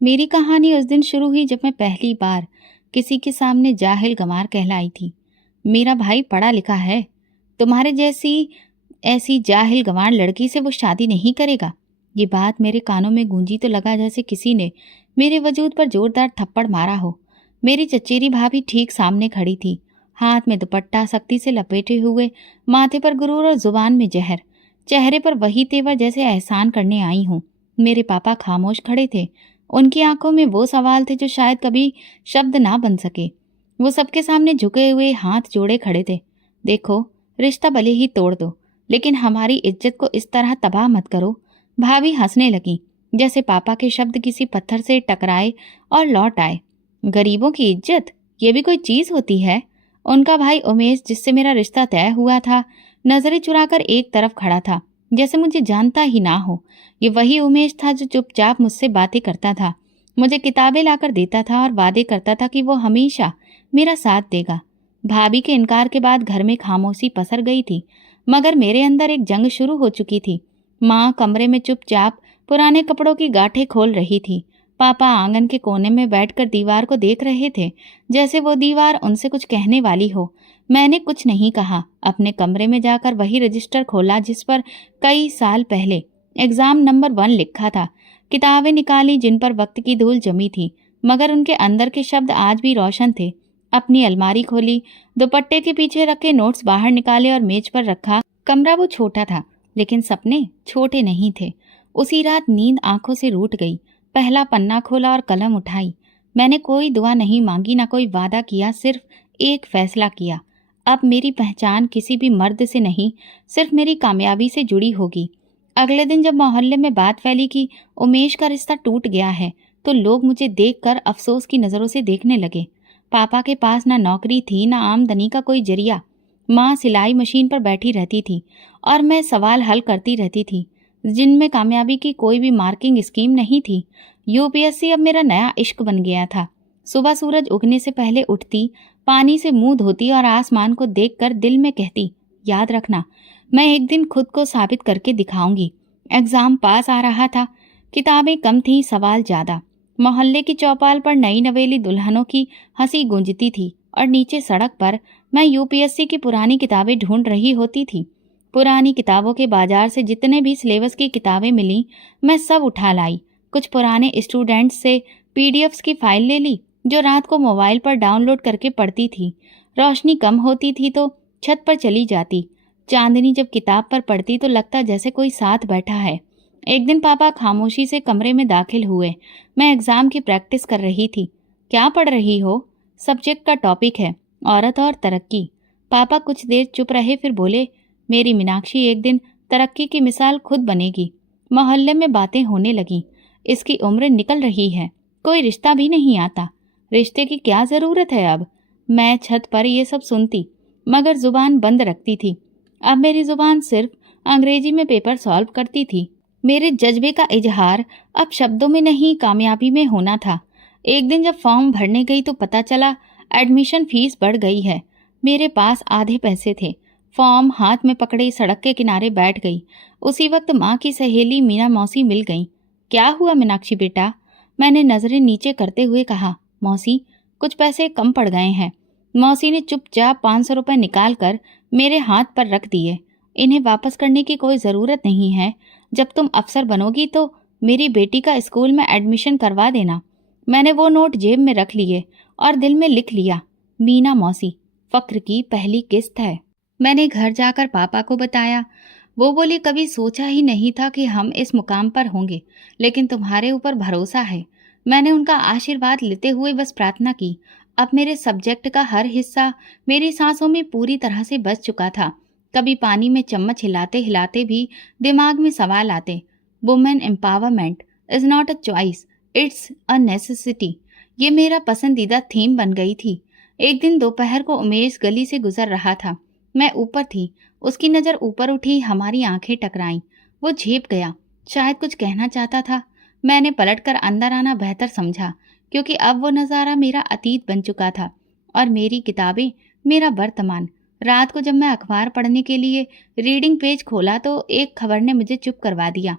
मेरी कहानी उस दिन शुरू हुई जब मैं पहली बार किसी के सामने जाहिल गंवार कहलाई थी। मेरा भाई पढ़ा लिखा है, तुम्हारे जैसी ऐसी जाहिल गंवार लड़की से वो शादी नहीं करेगा। ये बात मेरे कानों में गूंजी तो लगा जैसे किसी ने मेरे वजूद पर जोरदार थप्पड़ मारा हो। मेरी चचेरी भाभी ठीक सामने खड़ी थी, हाथ में दुपट्टा सख्ती से लपेटे हुए, माथे पर गुरूर और जुबान में जहर, चेहरे पर वही तेवर जैसे एहसान करने आई हूँ। मेरे पापा खामोश खड़े थे। उनकी आंखों में वो सवाल थे जो शायद कभी शब्द ना बन सके। वो सबके सामने झुके हुए हाथ जोड़े खड़े थे। देखो, रिश्ता भले ही तोड़ दो, लेकिन हमारी इज्जत को इस तरह तबाह मत करो। भाभी हंसने लगी, जैसे पापा के शब्द किसी पत्थर से टकराए और लौट आए। गरीबों की इज्जत, ये भी कोई चीज होती है? उनका भाई उमेश, जिससे मेरा रिश्ता तय हुआ था, नजरें चुराकर एक तरफ खड़ा था, जैसे मुझे जानता ही ना हो। ये वही उमेश था जो चुपचाप मुझसे बातें करता था, मुझे किताबें लाकर देता था और वादे करता था कि वो हमेशा मेरा साथ देगा। भाभी के इनकार के बाद घर में खामोशी पसर गई थी, मगर मेरे अंदर एक जंग शुरू हो चुकी थी। माँ कमरे में चुपचाप पुराने कपड़ों की गांठें खोल रही थी। पापा आंगन के कोने में बैठकर दीवार को देख रहे थे, जैसे वो दीवार उनसे कुछ कहने वाली हो। मैंने कुछ नहीं कहा। अपने कमरे में जाकर वही रजिस्टर खोला जिस पर कई साल पहले एग्जाम नंबर 1 लिखा था। किताबें निकाली जिन पर वक्त की धूल जमी थी, मगर उनके अंदर के शब्द आज भी रोशन थे। अपनी अलमारी खोली, दुपट्टे के पीछे रखे नोट्स बाहर निकाले और मेज पर रखा। कमरा वो छोटा था, लेकिन सपने छोटे नहीं थे। उसी रात नींद आंखों से रूठ गई। पहला पन्ना खोला और कलम उठाई। मैंने कोई दुआ नहीं मांगी, ना कोई वादा किया, सिर्फ एक फैसला किया। अब मेरी पहचान किसी भी मर्द से नहीं, सिर्फ मेरी कामयाबी से जुड़ी होगी। अगले दिन जब मोहल्ले में बात फैली कि उमेश का रिश्ता टूट गया है, तो लोग मुझे देखकर अफसोस की नज़रों से देखने लगे। पापा के पास ना नौकरी थी, ना आमदनी का कोई जरिया। माँ सिलाई मशीन पर बैठी रहती थी और मैं सवाल हल करती रहती थी, जिनमें कामयाबी की कोई भी मार्किंग स्कीम नहीं थी। यूपीएससी अब मेरा नया इश्क बन गया था। सुबह सूरज उगने से पहले उठती, पानी से मुंह धोती और आसमान को देखकर दिल में कहती, याद रखना, मैं एक दिन खुद को साबित करके दिखाऊंगी। एग्जाम पास आ रहा था। किताबें कम थी, सवाल ज्यादा। मोहल्ले की चौपाल पर नई नवेली दुल्हनों की हंसी गूंजती थी और नीचे सड़क पर मैं यूपीएससी की पुरानी किताबें ढूंढ रही होती थी। पुरानी किताबों के बाजार से जितने भी सिलेबस की किताबें मिली, मैं सब उठा लाई। कुछ पुराने स्टूडेंट्स से पीडीएफ्स की फाइल ले ली, जो रात को मोबाइल पर डाउनलोड करके पढ़ती थी। रोशनी कम होती थी तो छत पर चली जाती। चांदनी जब किताब पर पड़ती तो लगता जैसे कोई साथ बैठा है। एक दिन पापा खामोशी से कमरे में दाखिल हुए। मैं एग्जाम की प्रैक्टिस कर रही थी। क्या पढ़ रही हो? सब्जेक्ट का टॉपिक है औरत और तरक्की। पापा कुछ देर चुप रहे, फिर बोले, मेरी मीनाक्षी एक दिन तरक्की की मिसाल खुद बनेगी। मोहल्ले में बातें होने लगी, इसकी उम्र निकल रही है, कोई रिश्ता भी नहीं आता, रिश्ते की क्या जरूरत है अब। मैं छत पर ये सब सुनती, मगर जुबान बंद रखती थी। अब मेरी जुबान सिर्फ अंग्रेजी में पेपर सॉल्व करती थी। मेरे जज्बे का इजहार अब शब्दों में नहीं, कामयाबी में होना था। एक दिन जब फॉर्म भरने गई तो पता चला एडमिशन फीस बढ़ गई है। मेरे पास आधे पैसे थे। फॉर्म हाथ में पकड़े सड़क के किनारे बैठ गई। उसी वक्त माँ की सहेली मीना मौसी मिल गई। क्या हुआ मीनाक्षी बेटा? मैंने नजरें नीचे करते हुए कहा। मौसी, कुछ पैसे कम पड़ गए हैं। मौसी ने चुपचाप 500 रुपये निकाल कर मेरे हाथ पर रख दिए। इन्हें वापस करने की कोई ज़रूरत नहीं है। जब तुम अफसर बनोगी तो मेरी बेटी का स्कूल में एडमिशन करवा देना। मैंने वो नोट जेब में रख लिए और दिल में लिख लिया, मीना मौसी, फक्र की पहली किस्त है। मैंने घर जाकर पापा को बताया। वो बोली, कभी सोचा ही नहीं था कि हम इस मुकाम पर होंगे, लेकिन तुम्हारे ऊपर भरोसा है। मैंने उनका आशीर्वाद लेते हुए बस प्रार्थना की। अब मेरे सब्जेक्ट का हर हिस्सा मेरी सांसों में पूरी तरह से बस चुका था। कभी पानी में चम्मच हिलाते हिलाते भी दिमाग में सवाल आते। Women empowerment is not a choice, it's a necessity. ये मेरा पसंदीदा थीम बन गई थी। एक दिन दोपहर को उमेश गली से गुजर रहा था। मैं ऊपर थी, उसकी नज़र ऊपर उठी, हमारी आंखें टकराईं। वो झेप गया, शायद कुछ कहना चाहता था। मैंने पलटकर अंदर आना बेहतर समझा, क्योंकि अब वो नज़ारा मेरा अतीत बन चुका था और मेरी किताबें मेरा वर्तमान। रात को जब मैं अखबार पढ़ने के लिए रीडिंग पेज खोला तो एक खबर ने मुझे चुप करवा दिया।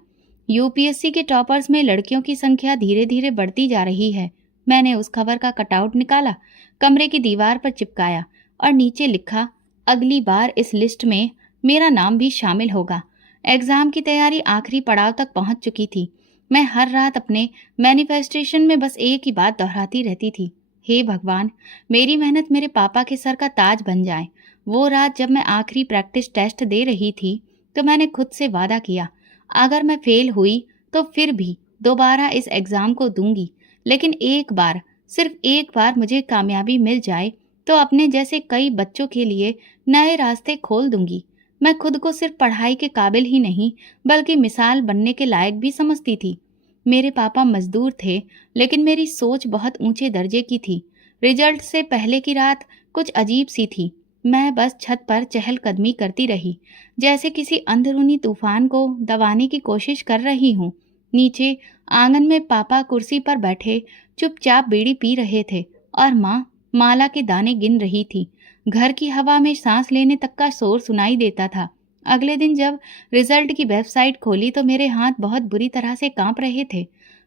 यूपीएससी के टॉपर्स में लड़कियों की संख्या धीरे धीरे बढ़ती जा रही है। मैंने उस खबर का कटआउट निकाला, कमरे की दीवार पर चिपकाया और नीचे लिखा, अगली बार इस लिस्ट में मेरा नाम भी शामिल होगा। एग्जाम की तैयारी आखिरी पड़ाव तक पहुंच चुकी थी। मैं हर रात अपने मैनिफेस्टेशन में बस एक ही बात दोहराती रहती थी, हे भगवान, मेरी मेहनत मेरे पापा के सर का ताज बन जाए। वो रात जब मैं आखिरी प्रैक्टिस टेस्ट दे रही थी तो मैंने खुद से वादा किया, अगर मैं फेल हुई तो फिर भी दोबारा इस एग्ज़ाम को दूंगी, लेकिन एक बार, सिर्फ एक बार मुझे कामयाबी मिल जाए तो अपने जैसे कई बच्चों के लिए नए रास्ते खोल दूंगी। मैं खुद को सिर्फ पढ़ाई के काबिल ही नहीं बल्कि मिसाल बनने के लायक भी समझती थी। मेरे पापा मजदूर थे, लेकिन मेरी सोच बहुत ऊंचे दर्जे की थी। रिजल्ट से पहले की रात कुछ अजीब सी थी। मैं बस छत पर चहलकदमी करती रही, जैसे किसी अंदरूनी तूफान को दबाने की कोशिश कर रही हूँ। नीचे आंगन में पापा कुर्सी पर बैठे चुपचाप बीड़ी पी रहे थे और माँ माला के दाने गिन रही थी। घर की हवा में सांस लेने तक का शोर सुनाई देता था। अगले दिन जब रिजल्ट की वेबसाइट खोली तो मेरे हाथ बहुत बुरी तरह से कांप रहे थे।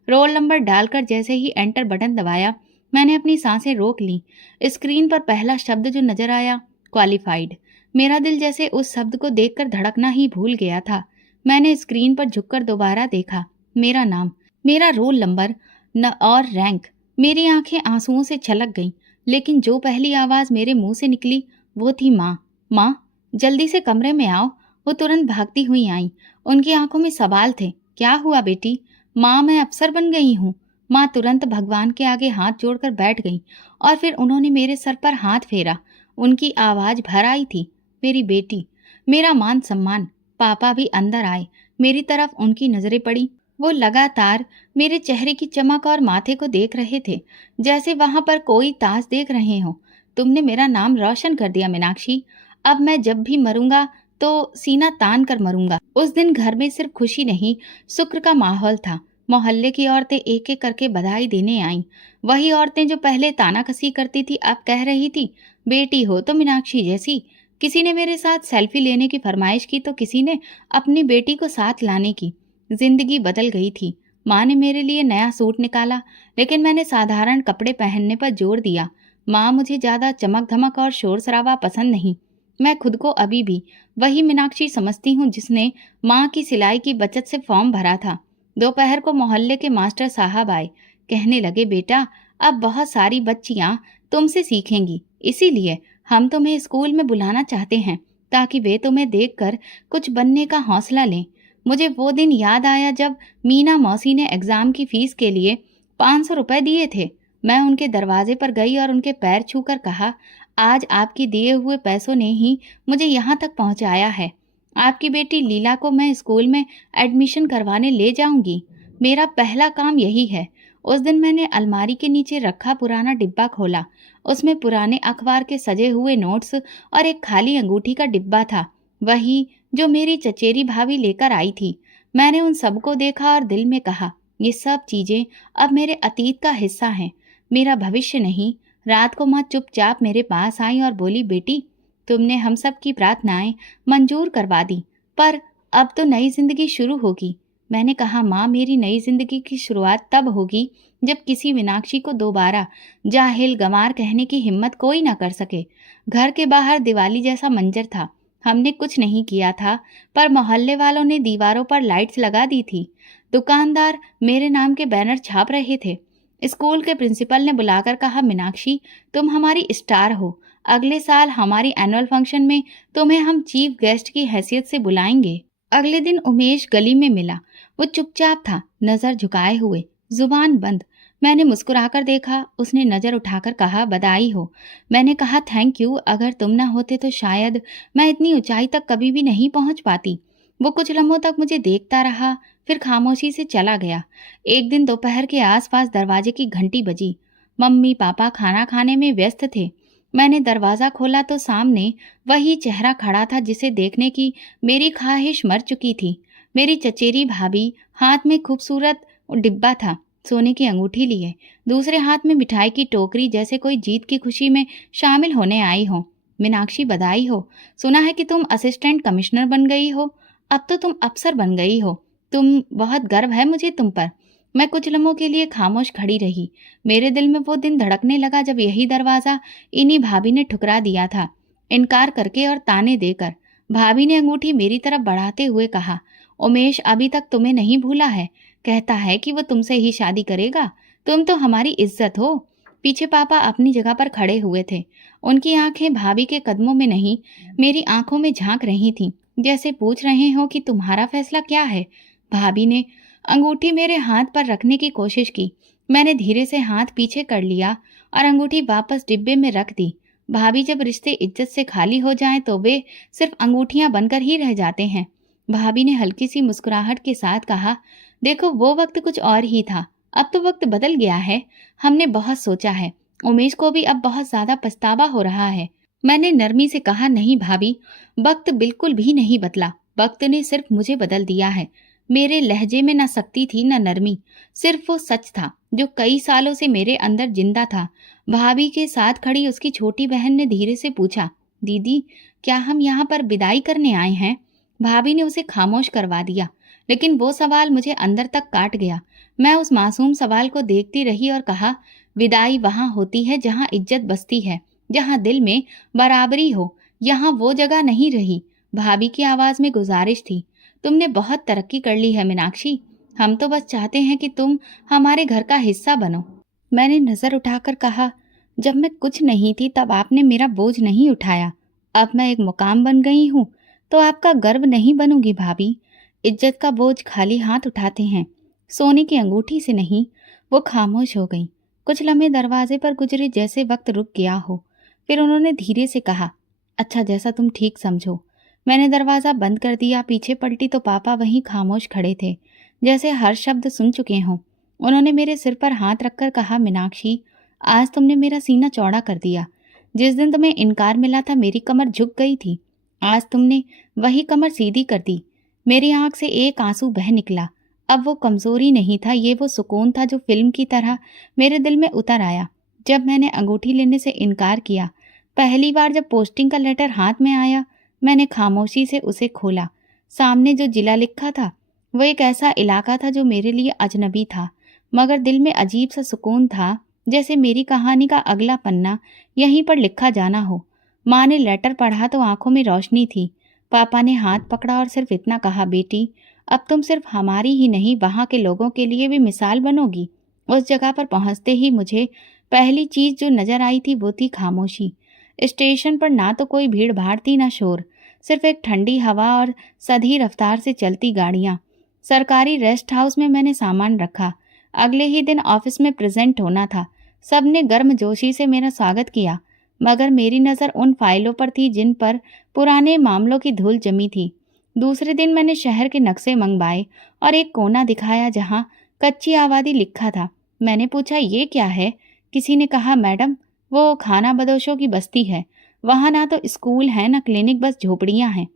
रोल नंबर डालकर जैसे ही एंटर बटन दबाया, मैंने अपनी सांसें रोक लीं। स्क्रीन पर पहला शब्द जो नजर आया, क्वालिफाइड। मेरा दिल जैसे उस शब्द को देखकर धड़कना ही भूल गया था। मैंने स्क्रीन पर झुककर दोबारा देखा, मेरा नाम, मेरा रोल नंबर न और रैंक। मेरी आंखें आंसुओं से छलक गईं, लेकिन जो पहली आवाज मेरे मुंह से निकली वो थी माँ। माँ, जल्दी से कमरे में आओ। वो तुरंत भागती हुई आई। उनकी आंखों में सवाल थे। क्या हुआ बेटी? माँ, मैं अफसर बन गई हूँ। माँ तुरंत भगवान के आगे हाथ जोड़कर बैठ गई और फिर उन्होंने मेरे सर पर हाथ फेरा। उनकी आवाज भर आई थी, मेरी बेटी। मेरा मान सम्मान। पापा भी अंदर आए। मेरी तरफ उनकी नजरें पड़ी। वो लगातार मेरे चेहरे की चमक और माथे को देख रहे थे, जैसे वहां पर कोई ताज देख रहे हो। तुमने मेरा नाम रोशन कर दिया मीनाक्षी। अब मैं जब भी मरूंगा तो सीना तान कर मरूंगा। उस दिन घर में सिर्फ खुशी नहीं, शुक्र का माहौल था। मोहल्ले की औरतें एक एक करके बधाई देने आईं। वही औरतें जो पहले तानाकसी करती थी अब कह रही थी, बेटी हो तो मीनाक्षी जैसी। किसी ने मेरे साथ सेल्फी लेने की फरमाइश की तो किसी ने अपनी बेटी को साथ लाने की। जिंदगी बदल गई थी। माँ ने मेरे लिए नया सूट निकाला, लेकिन मैंने साधारण कपड़े पहनने पर जोर दिया। माँ, मुझे ज्यादा चमक धमक और शोर शराबा पसंद नहीं। मैं खुद को अभी भी वही मीनाक्षी समझती हूँ जिसने माँ की सिलाई की बचत से फॉर्म भरा था। दोपहर को मोहल्ले के मास्टर साहब आए। कहने लगे, बेटा, अब बहुत सारी बच्चियाँ तुमसे सीखेंगी, इसीलिए हम तुम्हें स्कूल में बुलाना चाहते हैं ताकि वे तुम्हें देखकर कुछ बनने का हौसला लें। मुझे वो दिन याद आया जब मीना मौसी ने एग्जाम की फीस के लिए 500 रुपए दिए थे। मैं उनके दरवाजे पर गई और उनके पैर छूकर कहा, आज आपके दिए हुए पैसों ने ही मुझे यहाँ तक पहुँचाया है। आपकी बेटी लीला को मैं स्कूल में एडमिशन करवाने ले जाऊंगी। मेरा पहला काम यही है। उस दिन मैंने अलमारी के नीचे रखा पुराना डिब्बा खोला। उसमें पुराने अखबार के सजे हुए नोट्स और एक खाली अंगूठी का डिब्बा था, वही जो मेरी चचेरी भाभी लेकर आई थी। मैंने उन सबको देखा और दिल में कहा, ये सब चीजें अब मेरे अतीत का हिस्सा हैं, मेरा भविष्य नहीं। रात को माँ चुपचाप मेरे पास आई और बोली, बेटी, तुमने हम सब की प्रार्थनाएं मंजूर करवा दी, पर अब तो नई जिंदगी शुरू होगी। मैंने कहा, माँ, मेरी नई जिंदगी की शुरुआत तब होगी जब किसी मीनाक्षी को दोबारा जाहिल गंवार कहने की हिम्मत कोई ना कर सके। घर के बाहर दिवाली जैसा मंजर था। हमने कुछ नहीं किया था, पर मोहल्ले वालों ने दीवारों पर लाइट्स लगा दी थी। दुकानदार मेरे नाम के बैनर छाप रहे थे। स्कूल के प्रिंसिपल ने बुलाकर कहा, मीनाक्षी, तुम हमारी स्टार हो। अगले साल हमारी एनुअल फंक्शन में तुम्हें हम चीफ गेस्ट की हैसियत से बुलाएंगे। अगले दिन उमेश गली में मिला। वो चुपचाप था, नजर झुकाए हुए, जुबान बंद। मैंने मुस्कुराकर देखा। उसने नजर उठाकर कहा, बधाई हो। मैंने कहा, थैंक यू। अगर तुम ना होते तो शायद मैं इतनी ऊंचाई तक कभी भी नहीं पहुंच पाती। वो कुछ लम्हों तक मुझे देखता रहा, फिर खामोशी से चला गया। एक दिन दोपहर के आसपास दरवाजे की घंटी बजी। मम्मी पापा खाना खाने में व्यस्त थे। मैंने दरवाजा खोला तो सामने वही चेहरा खड़ा था जिसे देखने की मेरी ख्वाहिश मर चुकी थी। मेरी चचेरी भाभी, हाथ में खूबसूरत डिब्बा था, सोने की अंगूठी लिए, दूसरे हाथ में मिठाई की टोकरी, जैसे कोई जीत की खुशी में शामिल होने आई हो। मीनाक्षी, बधाई हो। सुना है कि तुम असिस्टेंट कमिश्नर बन गई हो। अब तो तुम अफसर बन गई हो। बहुत गर्व है मुझे तुम पर। मैं कुछ लम्हों के लिए खामोश खड़ी रही। मेरे दिल में वो दिन धड़कने लगा जब यही दरवाजा इन्हीं भाभी ने ठुकरा दिया था, इनकार करके और ताने देकर। भाभी ने अंगूठी मेरी तरफ बढ़ाते हुए कहा, उमेश अभी तक तुम्हें नहीं भूला है, कहता है कि वो तुमसे ही शादी करेगा। तुम तो हमारी इज्जत हो। पीछे पापा अपनी जगह पर खड़े हुए थे। उनकी आंखें भाभी के कदमों में नहीं, मेरी आंखों में झांक रही थीं, जैसे पूछ रहे हो कि तुम्हारा फैसला क्या है। भाभी ने अंगूठी मेरे हाथ पर रखने की कोशिश की। मैंने धीरे से हाथ पीछे कर लिया और अंगूठी वापस डिब्बे में रख दी। भाभी, जब रिश्ते इज्जत से खाली हो जाएं तो वे सिर्फ अंगूठियां बनकर ही रह जाते हैं। भाभी ने हल्की सी मुस्कुराहट के साथ कहा, देखो वो वक्त कुछ और ही था, अब तो वक्त बदल गया है। हमने बहुत सोचा है, उमेश को भी अब बहुत ज्यादा पछतावा हो रहा है। मैंने नरमी से कहा, नहीं भाभी, वक्त बिल्कुल भी नहीं बदला, वक्त ने सिर्फ मुझे बदल दिया है। मेरे लहजे में न सख्ती थी न नरमी, सिर्फ वो सच था जो कई सालों से मेरे अंदर जिंदा था। भाभी के साथ खड़ी उसकी छोटी बहन ने धीरे से पूछा, दीदी क्या हम यहाँ पर विदाई करने आए हैं? भाभी ने उसे खामोश करवा दिया, लेकिन वो सवाल मुझे अंदर तक काट गया। मैं उस मासूम सवाल को देखती रही और कहा, विदाई वहां होती है जहां इज्जत बसती है, जहां दिल में बराबरी हो। यहाँ वो जगह नहीं रही। भाभी की आवाज में गुजारिश थी, तुमने बहुत तरक्की कर ली है मीनाक्षी, हम तो बस चाहते हैं कि तुम हमारे घर का हिस्सा बनो। मैंने नजर उठाकर कहा, जब मैं कुछ नहीं थी तब आपने मेरा बोझ नहीं उठाया, अब मैं एक मुकाम बन गई हूँ तो आपका गर्व नहीं बनूंगी भाभी। इज्जत का बोझ खाली हाथ उठाते हैं, सोने की अंगूठी से नहीं। वो खामोश हो गई। कुछ लम्हे दरवाजे पर गुजरे जैसे वक्त रुक गया हो। फिर उन्होंने धीरे से कहा, अच्छा जैसा तुम ठीक समझो। मैंने दरवाज़ा बंद कर दिया। पीछे पलटी तो पापा वहीं खामोश खड़े थे, जैसे हर शब्द सुन चुके हों। उन्होंने मेरे सिर पर हाथ रखकर कहा, मीनाक्षी आज तुमने मेरा सीना चौड़ा कर दिया। जिस दिन तुम्हें इनकार मिला था मेरी कमर झुक गई थी, आज तुमने वही कमर सीधी कर दी। मेरी आंख से एक आंसू बह निकला। अब वो कमजोरी नहीं था, ये वो सुकून था जो फिल्म की तरह मेरे दिल में उतर आया। जब मैंने अंगूठी लेने से इनकार किया, पहली बार जब पोस्टिंग का लेटर हाथ में आया, मैंने खामोशी से उसे खोला। सामने जो जिला लिखा था वो एक ऐसा इलाका था जो मेरे लिए अजनबी था, मगर दिल में अजीब सा सुकून था, जैसे मेरी कहानी का अगला पन्ना यहीं पर लिखा जाना हो। माँ ने लेटर पढ़ा तो आंखों में रोशनी थी। पापा ने हाथ पकड़ा और सिर्फ इतना कहा, बेटी अब तुम सिर्फ हमारी ही नहीं वहाँ के लोगों के लिए भी मिसाल बनोगी। उस जगह पर पहुँचते ही मुझे पहली चीज जो नजर आई थी वो थी खामोशी। स्टेशन पर ना तो कोई भीड़ भाड़ थी ना शोर, सिर्फ एक ठंडी हवा और सधी रफ्तार से चलती गाड़ियाँ। सरकारी रेस्ट हाउस में मैंने सामान रखा। अगले ही दिन ऑफिस में प्रेजेंट होना था। सबने गर्मजोशी से मेरा स्वागत किया, मगर मेरी नज़र उन फाइलों पर थी जिन पर पुराने मामलों की धूल जमी थी। दूसरे दिन मैंने शहर के नक्शे मंगवाए और एक कोना दिखाया जहाँ कच्ची आबादी लिखा था। मैंने पूछा, ये क्या है? किसी ने कहा, मैडम वो खाना बदोशों की बस्ती है। वहाँ ना तो स्कूल है ना क्लिनिक, बस झोपड़ियाँ हैं,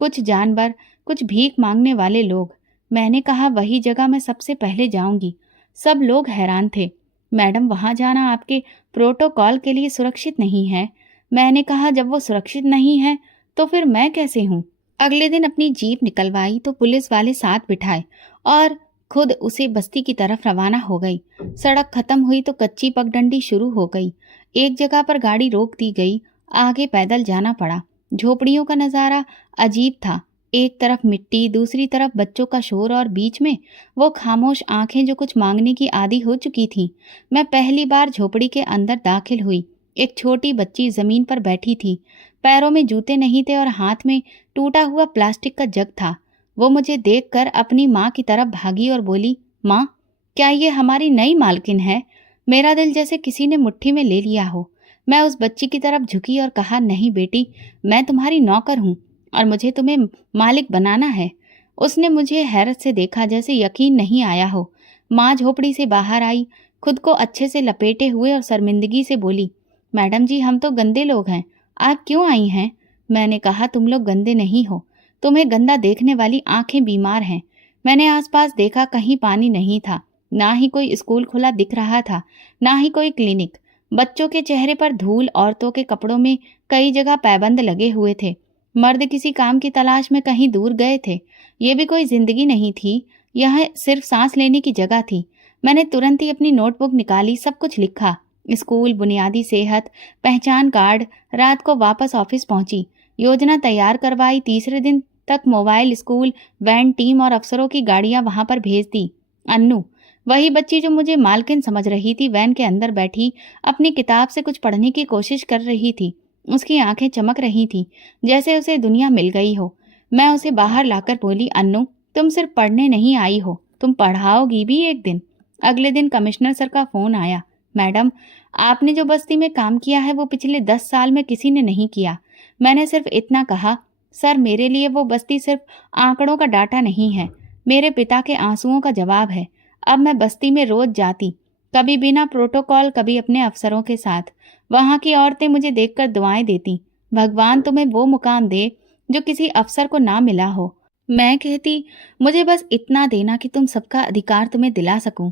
कुछ जानवर, कुछ भीख मांगने वाले लोग। मैंने कहा, वही जगह मैं सबसे पहले जाऊंगी। सब लोग हैरान थे। मैडम वहाँ जाना आपके प्रोटोकॉल के लिए सुरक्षित नहीं है। मैंने कहा, जब वो सुरक्षित नहीं है तो फिर मैं कैसे हूँ? अगले दिन अपनी जीप निकलवाई तो पुलिस वाले साथ बिठाए और खुद उसे बस्ती की तरफ रवाना हो गई। सड़क खत्म हुई तो कच्ची पगडंडी शुरू हो गई। एक जगह पर गाड़ी रोक दी गई, आगे पैदल जाना पड़ा। झोपड़ियों का नज़ारा अजीब था। एक तरफ मिट्टी, दूसरी तरफ बच्चों का शोर और बीच में वो खामोश आंखें जो कुछ मांगने की आदी हो चुकी थीं। मैं पहली बार झोपड़ी के अंदर दाखिल हुई। एक छोटी बच्ची जमीन पर बैठी थी। पैरों में जूते नहीं थे और हाथ में टूटा हुआ प्लास्टिक का जग था। वो मुझे देखकर अपनी माँ की तरफ भागी और बोली, माँ क्या ये हमारी नई मालकिन है? मेरा दिल जैसे किसी ने मुट्ठी में ले लिया हो। मैं उस बच्ची की तरफ झुकी और कहा, नहीं बेटी, मैं तुम्हारी नौकर हूँ और मुझे तुम्हें मालिक बनाना है। उसने मुझे हैरत से देखा, जैसे यकीन नहीं आया हो। माँ झोपड़ी से बाहर आई, खुद को अच्छे से लपेटे हुए और शर्मिंदगी से बोली, मैडम जी हम तो गंदे लोग हैं, आप क्यों आई हैं? मैंने कहा, तुम लोग गंदे नहीं हो, तुम्हें गंदा देखने वाली आंखें बीमार हैं। मैंने आसपास देखा, कहीं पानी नहीं था, ना ही कोई स्कूल खुला दिख रहा था, ना ही कोई क्लिनिक। बच्चों के चेहरे पर धूल, औरतों के कपड़ों में कई जगह पैबंद लगे हुए थे। मर्द किसी काम की तलाश में कहीं दूर गए थे। ये भी कोई जिंदगी नहीं थी। यह सिर्फ सांस लेने की जगह थी। मैंने तुरंत ही अपनी नोटबुक निकाली, सब कुछ लिखा। स्कूल, बुनियादी सेहत, पहचान कार्ड। रात को वापस ऑफिस पहुंची, योजना तैयार करवाई। तीसरे दिन तक मोबाइल, स्कूल वैन, टीम और अफसरों की गाड़ियां वहां पर भेज दी। अन्नू, वही बच्ची जो मुझे मालकिन समझ रही थी, वैन के अंदर बैठी अपनी किताब से कुछ पढ़ने की कोशिश कर रही थी। उसकी आंखें चमक रही थीं, जैसे उसे दुनिया मिल गई हो। मैं उसे बाहर लाकर बोली, अन्नू, तुम सिर्फ पढ़ने नहीं आई हो, तुम पढ़ाओगी भी एक दिन। अगले दिन कमिश्नर सर का फोन आया। मैडम, आपने जो बस्ती में काम किया है वो पिछले 10 साल में किसी ने नहीं किया। मैंने सिर्फ इतना कहा, सर मेरे लिए वो बस्ती सिर्फ आंकड़ों का डाटा नहीं है, मेरे पिता के आंसुओं का जवाब है। अब मैं बस्ती में रोज जाती, कभी बिना प्रोटोकॉल, कभी अपने अफसरों के साथ। वहां की औरतें मुझे देखकर दुआएं देती, भगवान तुम्हें वो मुकाम दे जो किसी अफसर को ना मिला हो। मैं कहती, मुझे बस इतना देना कि तुम सबका अधिकार तुम्हें दिला सकूं।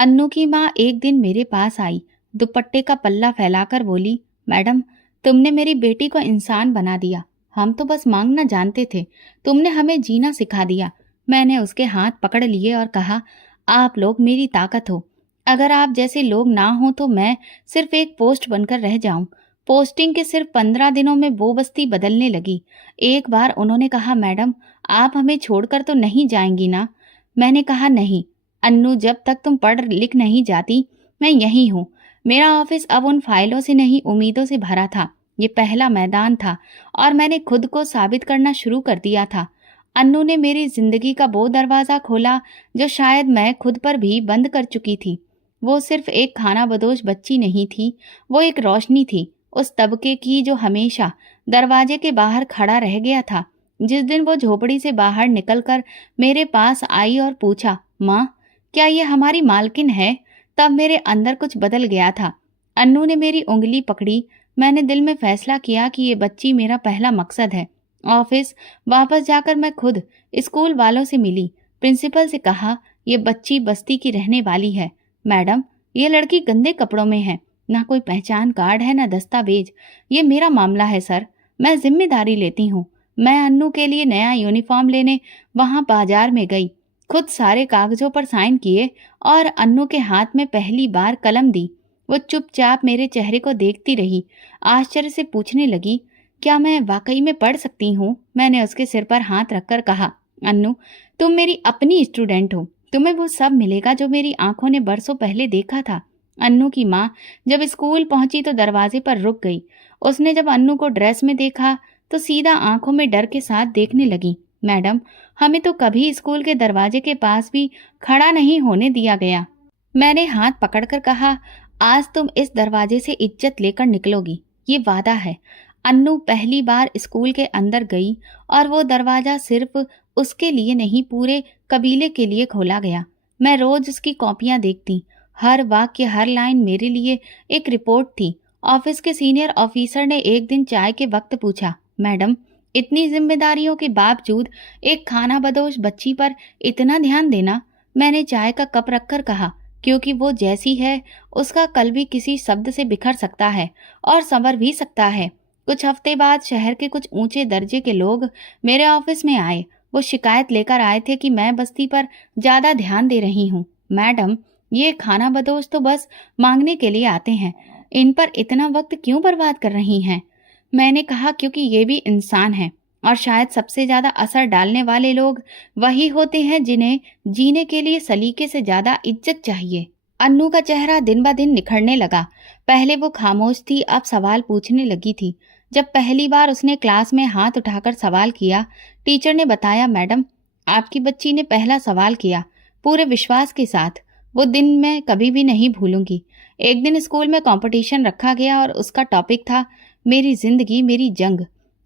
अन्नू की माँ एक दिन मेरे पास आई, दुपट्टे का पल्ला फैलाकर बोली, मैडम, तुमने मेरी बेटी को इंसान बना दिया। हम तो बस मांगना जानते थे, तुमने हमें जीना सिखा दिया। मैंने उसके हाथ पकड़ लिए और कहा, आप लोग मेरी ताकत हो। अगर आप जैसे लोग ना हो तो मैं सिर्फ एक पोस्ट बनकर रह जाऊं। पोस्टिंग के सिर्फ 15 दिनों में वो बस्ती बदलने लगी। एक बार उन्होंने कहा, मैडम, आप हमें छोड़कर तो नहीं जाएंगी ना? मैंने कहा, नहीं अन्नू, जब तक तुम पढ़ लिख नहीं जाती मैं यहीं हूँ। मेरा ऑफिस अब उन फाइलों से नहीं, उम्मीदों से भरा था। ये पहला मैदान था और मैंने खुद को साबित करना शुरू कर दिया था। अन्नू ने मेरी जिंदगी का वो दरवाजा खोला जो शायद मैं खुद पर भी बंद कर चुकी थी। वो सिर्फ एक खानाबदोश बच्ची नहीं थी, वो एक रोशनी थी, उस तबके की जो हमेशा दरवाजे के बाहर खड़ा रह गया था। जिस दिन वो झोपड़ी से बाहर निकलकर मेरे पास आई और पूछा, माँ, क्या ये हमारी मालकिन है? तब मेरे अंदर कुछ बदल गया था। अन्नू ने मेरी उंगली पकड़ी। मैंने दिल में फैसला किया कि ये बच्ची मेरा पहला मकसद है। ऑफिस वापस जाकर मैं खुद स्कूल वालों से मिली। प्रिंसिपल से कहा, ये बच्ची बस्ती की रहने वाली है। मैडम, ये लड़की गंदे कपड़ों में है, ना कोई पहचान कार्ड है, ना दस्तावेज। ये मेरा मामला है सर, मैं जिम्मेदारी लेती हूँ। मैं अन्नू के लिए नया यूनिफॉर्म लेने वहां बाजार में गई, खुद सारे कागजों पर साइन किए और अन्नू के हाथ में पहली बार कलम दी। वो चुपचाप मेरे चेहरे को देखती रही, आश्चर्य से पूछने लगी, क्या मैं वाकई में पढ़ सकती हूँ? मैंने उसके सिर पर हाथ रखकर कहा, अन्नू, तुम मेरी अपनी स्टूडेंट हो, तुम्हें वो सब मिलेगा जो मेरी आंखों ने बरसों पहले देखा था। अन्नू की माँ जब स्कूल पहुंची तो दरवाजे पर रुक गई। उसने जब अन्नू को ड्रेस में देखा तो सीधा आंखों में डर के साथ देखने लगी। मैडम, हमें तो कभी स्कूल के दरवाजे के पास भी खड़ा नहीं होने दिया गया। मैंने हाथ पकड़कर कहा, आज तुम इस दरवाजे से इज्जत लेकर निकलोगी, ये वादा है। अन्नू पहली बार स्कूल के अंदर गई और वो दरवाजा सिर्फ उसके लिए नहीं, पूरे कबीले के लिए खोला गया। मैं रोज उसकी कॉपियां देखती, हर वाक्य, हर लाइन मेरे लिए एक रिपोर्ट थी। ऑफिस के सीनियर ऑफिसर ने एक दिन चाय के वक्त पूछा, मैडम, इतनी जिम्मेदारियों के बावजूद एक खानाबदोश बच्ची पर इतना ध्यान देना? मैंने चाय का कप रखकर कहा, क्योंकि वो जैसी है उसका कल भी किसी शब्द से बिखर सकता है और संवर भी सकता है। कुछ हफ्ते बाद शहर के कुछ ऊंचे दर्जे के लोग मेरे ऑफिस में आए। वो शिकायत लेकर आए थे कि मैं बस्ती पर ज्यादा ध्यान दे रही हूँ। मैडम, ये खानाबदोश तो बस मांगने के लिए आते हैं, इन पर इतना वक्त क्यों बर्बाद कर रही हैं? मैंने कहा, क्योंकि ये भी इंसान हैं और शायद सबसे ज्यादा असर डालने वाले लोग वही होते हैं जिन्हें जीने के लिए सलीके से ज्यादा इज्जत चाहिए। अन्नू का चेहरा दिन ब दिन निखरने लगा। पहले वो खामोश थी, अब सवाल पूछने लगी थी। जब पहली बार उसने क्लास में हाथ उठाकर सवाल किया, टीचर ने बताया, मैडम, आपकी बच्ची ने पहला सवाल किया, पूरे विश्वास के साथ। वो दिन मैं कभी भी नहीं भूलूंगी। एक दिन स्कूल में कंपटीशन रखा गया और उसका टॉपिक था, मेरी जिंदगी मेरी जंग।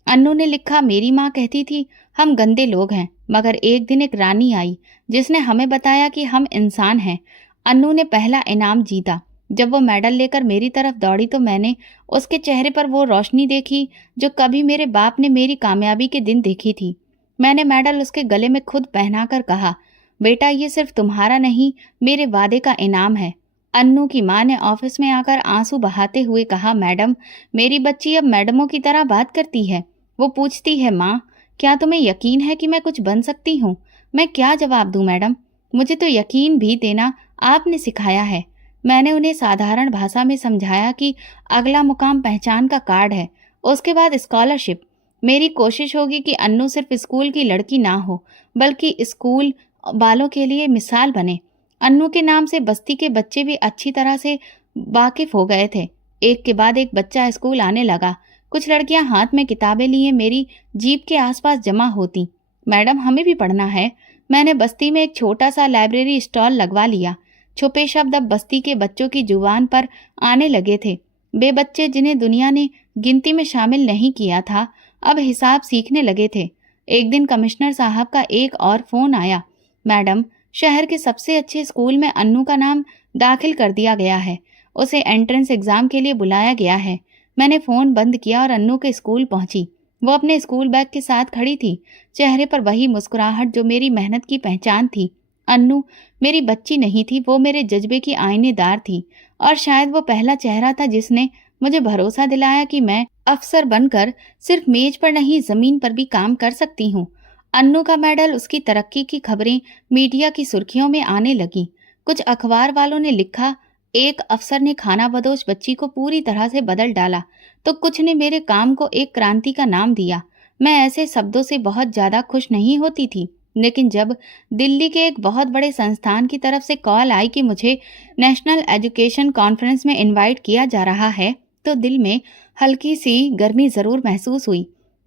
अन्नू ने लिखा, मेरी माँ कहती थी हम गंदे लोग हैं, मगर एक दिन एक रानी आई जिसने हमें बताया कि हम इंसान हैं। अन्नू ने पहला इनाम जीता। जब वो मेडल लेकर मेरी तरफ दौड़ी तो मैंने उसके चेहरे पर वो रोशनी देखी जो कभी मेरे बाप ने मेरी कामयाबी के दिन देखी थी। मैंने मेडल उसके गले में खुद पहनाकर कहा, बेटा, ये सिर्फ तुम्हारा नहीं, मेरे वादे का इनाम है। अन्नू की माँ ने ऑफिस में आकर आंसू बहाते हुए कहा, मैडम, मेरी बच्ची अब मैडमों की तरह बात करती है। वो पूछती है, माँ, क्या तुम्हें यकीन है कि मैं कुछ बन सकती हूँ? मैं क्या जवाब दूँ मैडम? मुझे तो यकीन भी देना आपने सिखाया है। मैंने उन्हें साधारण भाषा में समझाया कि अगला मुकाम पहचान का कार्ड है, उसके बाद स्कॉलरशिप। मेरी कोशिश होगी कि अन्नू सिर्फ स्कूल की लड़की ना हो, बल्कि स्कूल वालों के लिए मिसाल बने। अन्नू के नाम से बस्ती के बच्चे भी अच्छी तरह से वाकिफ हो गए थे। एक के बाद एक बच्चा स्कूल आने लगा। कुछ लड़कियां हाथ में किताबें लिए मेरी जीप के आसपास जमा होती। मैडम, हमें भी पढ़ना है। मैंने बस्ती में एक छोटा सा लाइब्रेरी स्टॉल लगवा लिया। छुपे शब्द अब बस्ती के बच्चों की जुबान पर आने लगे थे। वे बच्चे जिन्हें दुनिया ने गिनती में शामिल नहीं किया था, अब हिसाब सीखने लगे थे। एक दिन कमिश्नर साहब का एक और फोन आया। मैडम, शहर के सबसे अच्छे स्कूल में अन्नू का नाम दाखिल कर दिया गया है। उसे एंट्रेंस एग्जाम के लिए बुलाया गया है। मैंने फोन बंद किया और अन्नू के स्कूल पहुंची। वो अपने स्कूल बैग के साथ खड़ी थी, चेहरे पर वही मुस्कुराहट जो मेरी मेहनत की पहचान थी। अन्नू मेरी बच्ची नहीं थी, वो मेरे जज्बे की आईनेदार थी। और शायद वो पहला चेहरा था जिसने मुझे भरोसा दिलाया कि मैं अफसर बनकर सिर्फ मेज पर नहीं, जमीन पर भी काम कर सकती हूँ। अन्नू का मेडल, उसकी तरक्की की खबरें मीडिया की सुर्खियों में आने लगी। कुछ अखबार वालों ने लिखा, एक अफसर ने खानाबदोश बच्ची को पूरी तरह से बदल डाला, तो कुछ ने मेरे काम को एक क्रांति का नाम दिया। मैं ऐसे शब्दों से बहुत ज्यादा खुश नहीं होती थी, लेकिन जब दिल्ली के एक बहुत बड़े संस्थान की तरफ से कॉल आई कि मुझे नेशनल एजुकेशन कॉन्फ्रेंस में इनवाइट किया जा रहा है, तो दिल में हल्की सी गर्मी जरूर महसूस हुई।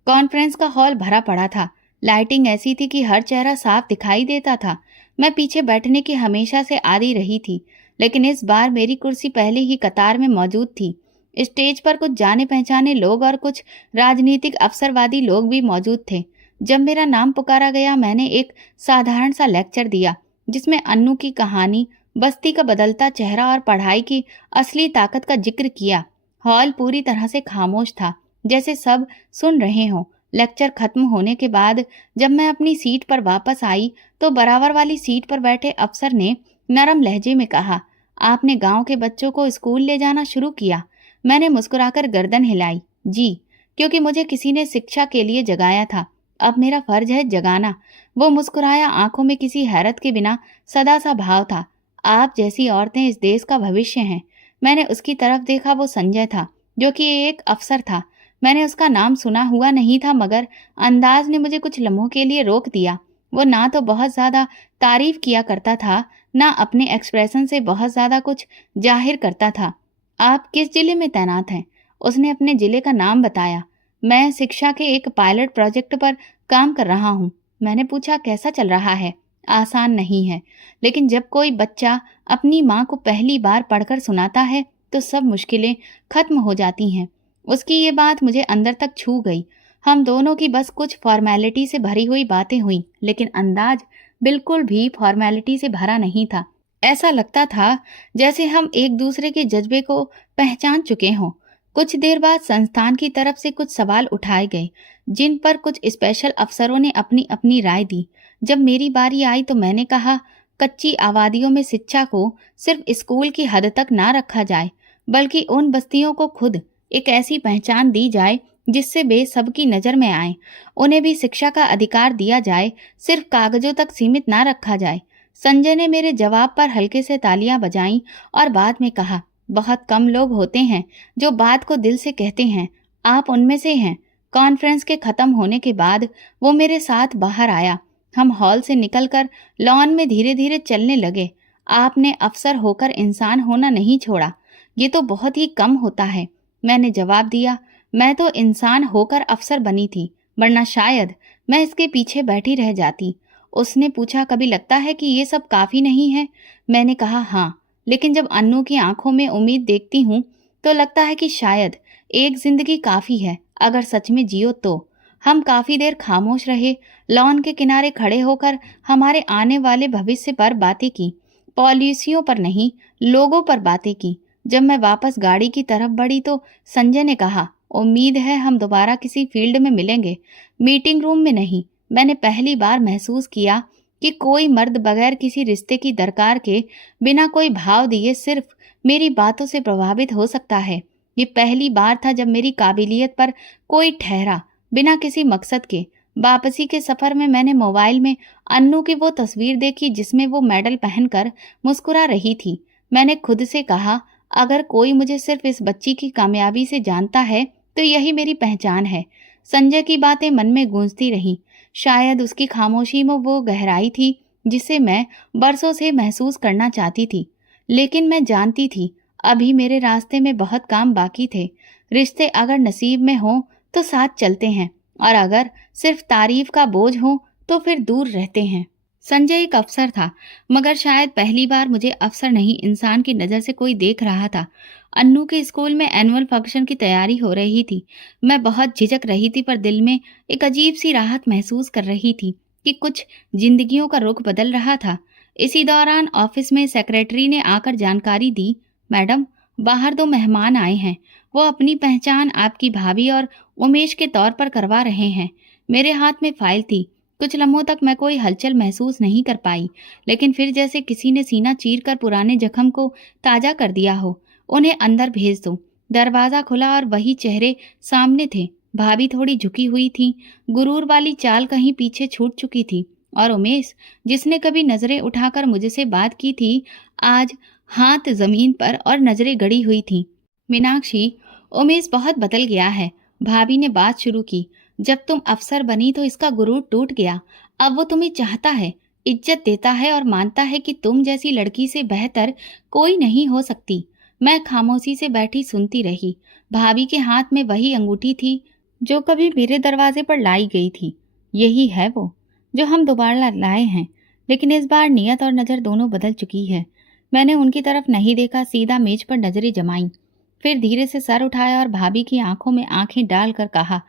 कॉन्फ्रेंस का हॉल भरा पड़ा था। लाइटिंग ऐसी थी कि हर चेहरा साफ दिखाई देता था। मैं पीछे बैठने की हमेशा से आदी रही थी, लेकिन इस बार मेरी कुर्सी पहले ही कतार में मौजूद थी। स्टेज पर कुछ जाने पहचाने लोग और कुछ राजनीतिक अवसरवादी लोग भी मौजूद थे। जब मेरा नाम पुकारा गया, मैंने एक साधारण सा लेक्चर दिया, जिसमें अन्नू की कहानी, बस्ती का बदलता चेहरा और पढ़ाई की असली ताकत का जिक्र किया। हॉल पूरी तरह से खामोश था, जैसे सब सुन रहे हों। लेक्चर खत्म होने के बाद जब मैं अपनी सीट पर वापस आई, तो बराबर वाली सीट पर बैठे अफसर ने नरम लहजे में कहा, आपने गांव के बच्चों को स्कूल ले जाना शुरू किया। मैंने मुस्कुराकर गर्दन हिलाई। जी, क्योंकि मुझे किसी ने शिक्षा के लिए जगाया था। अब मेरा फर्ज है जगाना। वो मुस्कुराया, आंखों में किसी हैरत के बिना सदा सा भाव था। आप जैसी औरतें इस देश का भविष्य हैं। मैंने उसकी तरफ देखा। वो संजय था, जो कि एक अफसर था। मैंने उसका नाम सुना हुआ नहीं था, मगर अंदाज ने मुझे कुछ लम्हों के लिए रोक दिया। वो ना तो बहुत ज्यादा तारीफ किया करता था, ना अपने एक्सप्रेशन से बहुत ज्यादा कुछ जाहिर करता था। आप किस जिले में तैनात हैं? उसने अपने जिले का नाम बताया। मैं शिक्षा के एक पायलट प्रोजेक्ट पर काम कर रहा हूँ। मैंने पूछा, कैसा चल रहा है? आसान नहीं है, लेकिन जब कोई बच्चा अपनी माँ को पहली बार पढ़कर सुनाता है, तो सब मुश्किलें खत्म हो जाती हैं। उसकी ये बात मुझे अंदर तक छू गई। हम दोनों की बस कुछ फॉर्मेलिटी से भरी हुई बातें हुई, लेकिन अंदाज बिल्कुल भी फॉर्मेलिटी से भरा नहीं था। ऐसा लगता था जैसे हम एक दूसरे के जज्बे को पहचान चुके हों। कुछ देर बाद संस्थान की तरफ से कुछ सवाल उठाए गए, जिन पर कुछ स्पेशल अफसरों ने अपनी अपनी राय दी। जब मेरी बारी आई तो मैंने कहा, कच्ची आबादियों में शिक्षा को सिर्फ स्कूल की हद तक ना रखा जाए, बल्कि उन बस्तियों को खुद एक ऐसी पहचान दी जाए जिससे वे सबकी नजर में आए। उन्हें भी शिक्षा का अधिकार दिया जाए, सिर्फ कागजों तक सीमित ना रखा जाए। संजय ने मेरे जवाब पर हल्के से तालियां बजाईं और बाद में कहा, बहुत कम लोग होते हैं जो बात को दिल से कहते हैं। आप उनमें से हैं। कॉन्फ्रेंस के खत्म होने के बाद वो मेरे साथ बाहर आया। हम हॉल से निकलकर लॉन में धीरे धीरे चलने लगे। आपने अफसर होकर इंसान होना नहीं छोड़ा, ये तो बहुत ही कम होता है। मैंने जवाब दिया, मैं तो इंसान होकर अफसर बनी थी, वरना शायद मैं इसके पीछे बैठी रह जाती। उसने पूछा, कभी लगता है कि ये सब काफी नहीं है? मैंने कहा, हाँ, लेकिन जब अन्नू की आंखों में उम्मीद देखती हूँ तो लगता है कि शायद एक जिंदगी काफी है, अगर सच में जियो तो। हम काफी देर खामोश रहे। लॉन के किनारे खड़े होकर हमारे आने वाले भविष्य पर बातें की, पॉलिसियों पर नहीं, लोगों पर बातें की। जब मैं वापस गाड़ी की तरफ बढ़ी तो संजय ने कहा, उम्मीद है हम दोबारा किसी फील्ड में मिलेंगे, मीटिंग रूम में नहीं। मैंने पहली बार महसूस किया कि कोई मर्द बगैर किसी रिश्ते की दरकार के, बिना कोई भाव दिए, सिर्फ मेरी बातों से प्रभावित हो सकता है। ये पहली बार था जब मेरी काबिलियत पर कोई ठहरा, बिना किसी मकसद के, वापसी के सफर में मैंने मोबाइल में अन्नू की वो तस्वीर देखी जिसमें वो मेडल पहनकर मुस्कुरा रही थी। मैंने खुद से कहा, अगर कोई मुझे सिर्फ इस बच्ची की कामयाबी से जानता है तो यही मेरी पहचान है। संजय की बातें मन में गूंजती रहीं। शायद उसकी खामोशी में वो गहराई थी जिसे मैं बरसों से महसूस करना चाहती थी। लेकिन मैं जानती थी अभी मेरे रास्ते में बहुत काम बाकी थे। रिश्ते अगर नसीब में हों तो साथ चलते हैं, और अगर सिर्फ तारीफ का बोझ हो तो फिर दूर रहते हैं। संजय एक अफसर था, मगर शायद पहली बार मुझे अफसर नहीं इंसान की नज़र से कोई देख रहा था। अन्नू के स्कूल में एनुअल फंक्शन की तैयारी हो रही थी। मैं बहुत झिझक रही थी, पर दिल में एक अजीब सी राहत महसूस कर रही थी कि कुछ जिंदगियों का रुख बदल रहा था। इसी दौरान ऑफिस में सेक्रेटरी ने आकर जानकारी दी, मैडम, बाहर 2 मेहमान आए हैं। वो अपनी पहचान आपकी भाभी और उमेश के तौर पर करवा रहे हैं। मेरे हाथ में फाइल थी। कुछ लम्हों तक मैं कोई हलचल महसूस नहीं कर पाई, लेकिन फिर जैसे किसी ने सीना चीरकर पुराने जख्म को ताजा कर दिया हो। उन्हें अंदर भेज दो। दरवाजा खुला और वही चेहरे सामने थे। भाभी थोड़ी झुकी हुई थी, गुरूर वाली चाल कहीं पीछे छूट चुकी थी, और उमेश, जिसने कभी नजरें उठाकर मुझसे बात की थी, आज हाथ जमीन पर और नजरें गड़ी हुई थी। मीनाक्षी, उमेश बहुत बदल गया है। भाभी ने बात शुरू की। जब तुम अफसर बनी तो इसका गुरूर टूट गया। अब वो तुम्हें चाहता है, इज्जत देता है और मानता है कि तुम जैसी लड़की से बेहतर कोई नहीं हो सकती। मैं खामोशी से बैठी सुनती रही। भाभी के हाथ में वही अंगूठी थी जो कभी मेरे दरवाजे पर लाई गई थी। यही है वो जो हम दोबारा लाए हैं, लेकिन इस बार नियत और नज़र दोनों बदल चुकी है। मैंने उनकी तरफ नहीं देखा, सीधा मेज पर नजरें जमाईं। फिर धीरे से सर उठाया और भाभी की आंखों में आंखें डालकर कहा,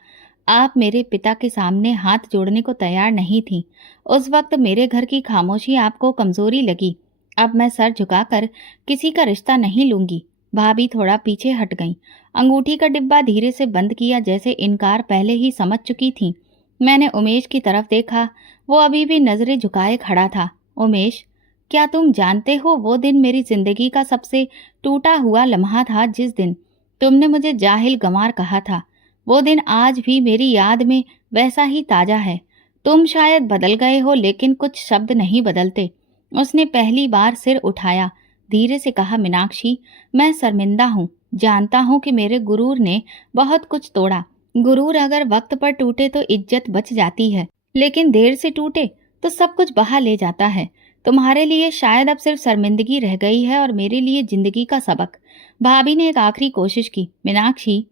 आप मेरे पिता के सामने हाथ जोड़ने को तैयार नहीं थी। उस वक्त मेरे घर की खामोशी आपको कमजोरी लगी। अब मैं सर झुकाकर किसी का रिश्ता नहीं लूंगी। भाभी थोड़ा पीछे हट गई। अंगूठी का डिब्बा धीरे से बंद किया, जैसे इनकार पहले ही समझ चुकी थी। मैंने उमेश की तरफ देखा। वो अभी भी नजरें झुकाए खड़ा था। उमेश, क्या तुम जानते हो वो दिन मेरी जिंदगी का सबसे टूटा हुआ लम्हा था, जिस दिन तुमने मुझे जाहिल गंवार कहा था। वो दिन आज भी मेरी याद में वैसा ही ताजा है। तुम शायद बदल गए हो, लेकिन कुछ शब्द नहीं बदलते। उसने पहली बार सिर उठाया, धीरे से कहा, मीनाक्षी, मैं शर्मिंदा हूँ। जानता हूँ कि मेरे गुरूर ने बहुत कुछ तोड़ा। गुरूर अगर वक्त पर टूटे तो इज्जत बच जाती है, लेकिन देर से टूटे तो सब कुछ बहा ले जाता है। तुम्हारे लिए शायद अब सिर्फ शर्मिंदगी रह गई है और मेरे लिए जिंदगी का सबक। भाभी ने एक आखिरी कोशिश की। मीनाक्षी,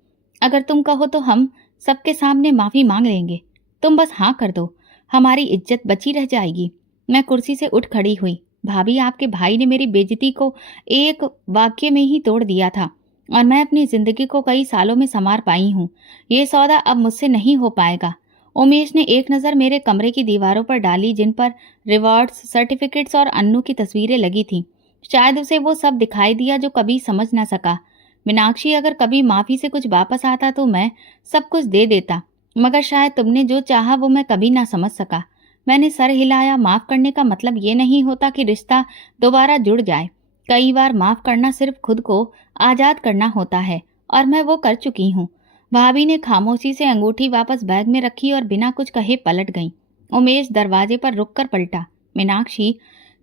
अगर तुम कहो तो हम सबके सामने माफी मांग लेंगे। तुम बस हाँ कर दो, हमारी इज्जत बची रह जाएगी। मैं कुर्सी से उठ खड़ी हुई। भाभी, आपके भाई ने मेरी बेइज्जती को एक वाक्य में ही तोड़ दिया था, और मैं अपनी जिंदगी को कई सालों में संवार पाई हूँ। ये सौदा अब मुझसे नहीं हो पाएगा। उमेश ने एक नज़र मेरे कमरे की दीवारों पर डाली, जिन पर रिवॉर्ड्स, सर्टिफिकेट्स और अन्नू की तस्वीरें लगी थीं। शायद उसे वो सब दिखाई दिया जो कभी समझ ना सका। मीनाक्षी, अगर कभी माफ़ी से कुछ वापस आता तो मैं सब कुछ दे देता, मगर शायद तुमने जो चाहा वो मैं कभी ना समझ सका। मैंने सर हिलाया। माफ़ करने का मतलब ये नहीं होता कि रिश्ता दोबारा जुड़ जाए। कई बार माफ़ करना सिर्फ खुद को आज़ाद करना होता है, और मैं वो कर चुकी हूँ। भाभी ने खामोशी से अंगूठी वापस बैग में रखी और बिना कुछ कहे पलट गई। उमेश दरवाजे पर रुककर पलटा। मीनाक्षी,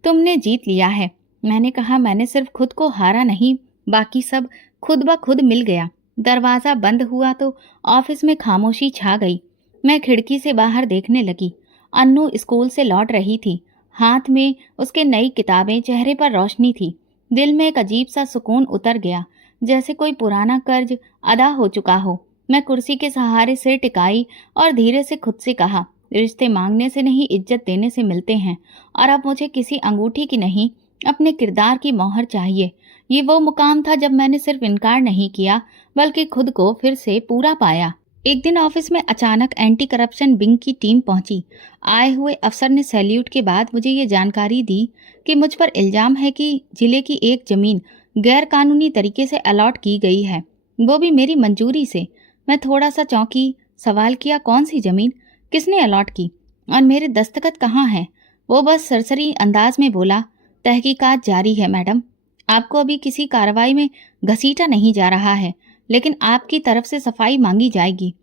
तुमने जीत लिया है। मैंने कहा, मैंने सिर्फ खुद को हारा नहीं, बाकी सब खुद ब खुद मिल गया। दरवाज़ा बंद हुआ तो ऑफिस में खामोशी छा गई। मैं खिड़की से बाहर देखने लगी। अन्नू स्कूल से लौट रही थी। हाथ में उसके नई किताबें, चेहरे पर रोशनी थी। दिल में एक अजीब सा सुकून उतर गया, जैसे कोई पुराना कर्ज अदा हो चुका हो। मैं कुर्सी के सहारे सिर टिकाई और धीरे से खुद से कहा, रिश्ते मांगने से नहीं, इज्जत देने से मिलते हैं। और अब मुझे किसी अंगूठी की नहीं, अपने किरदार की मोहर चाहिए। ये वो मुकाम था जब मैंने सिर्फ इनकार नहीं किया, बल्कि खुद को फिर से पूरा पाया। एक दिन ऑफिस में अचानक एंटी करप्शन विंग की टीम पहुंची। आए हुए अफसर ने सैल्यूट के बाद मुझे ये जानकारी दी कि मुझ पर इल्जाम है कि जिले की एक जमीन गैर कानूनी तरीके से अलॉट की गई है, वो भी मेरी मंजूरी से। मैं थोड़ा सा चौंकी। सवाल किया, कौन सी जमीन, किसने अलॉट की, और मेरे दस्तखत कहाँ हैं? वो बस सरसरी अंदाज में बोला, तहकीकात जारी है मैडम। आपको अभी किसी कार्रवाई में घसीटा नहीं जा रहा है, लेकिन आपकी तरफ से सफाई मांगी जाएगी।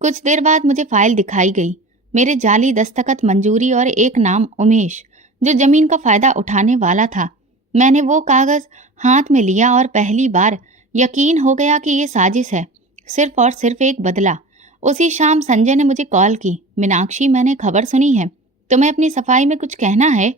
कुछ देर बाद मुझे फाइल दिखाई गई। मेरे जाली दस्तखत मंजूरी और एक नाम उमेश, जो जमीन का फायदा उठाने वाला था। मैंने वो कागज हाथ में लिया और पहली बार यकीन हो गया कि ये साजिश है, सिर्फ और सिर्फ एक बदला। उसी शाम संजय ने मुझे कॉल की। मीनाक्षी, मैंने खबर सुनी है, तुम्हें अपनी सफाई में कुछ कहना है?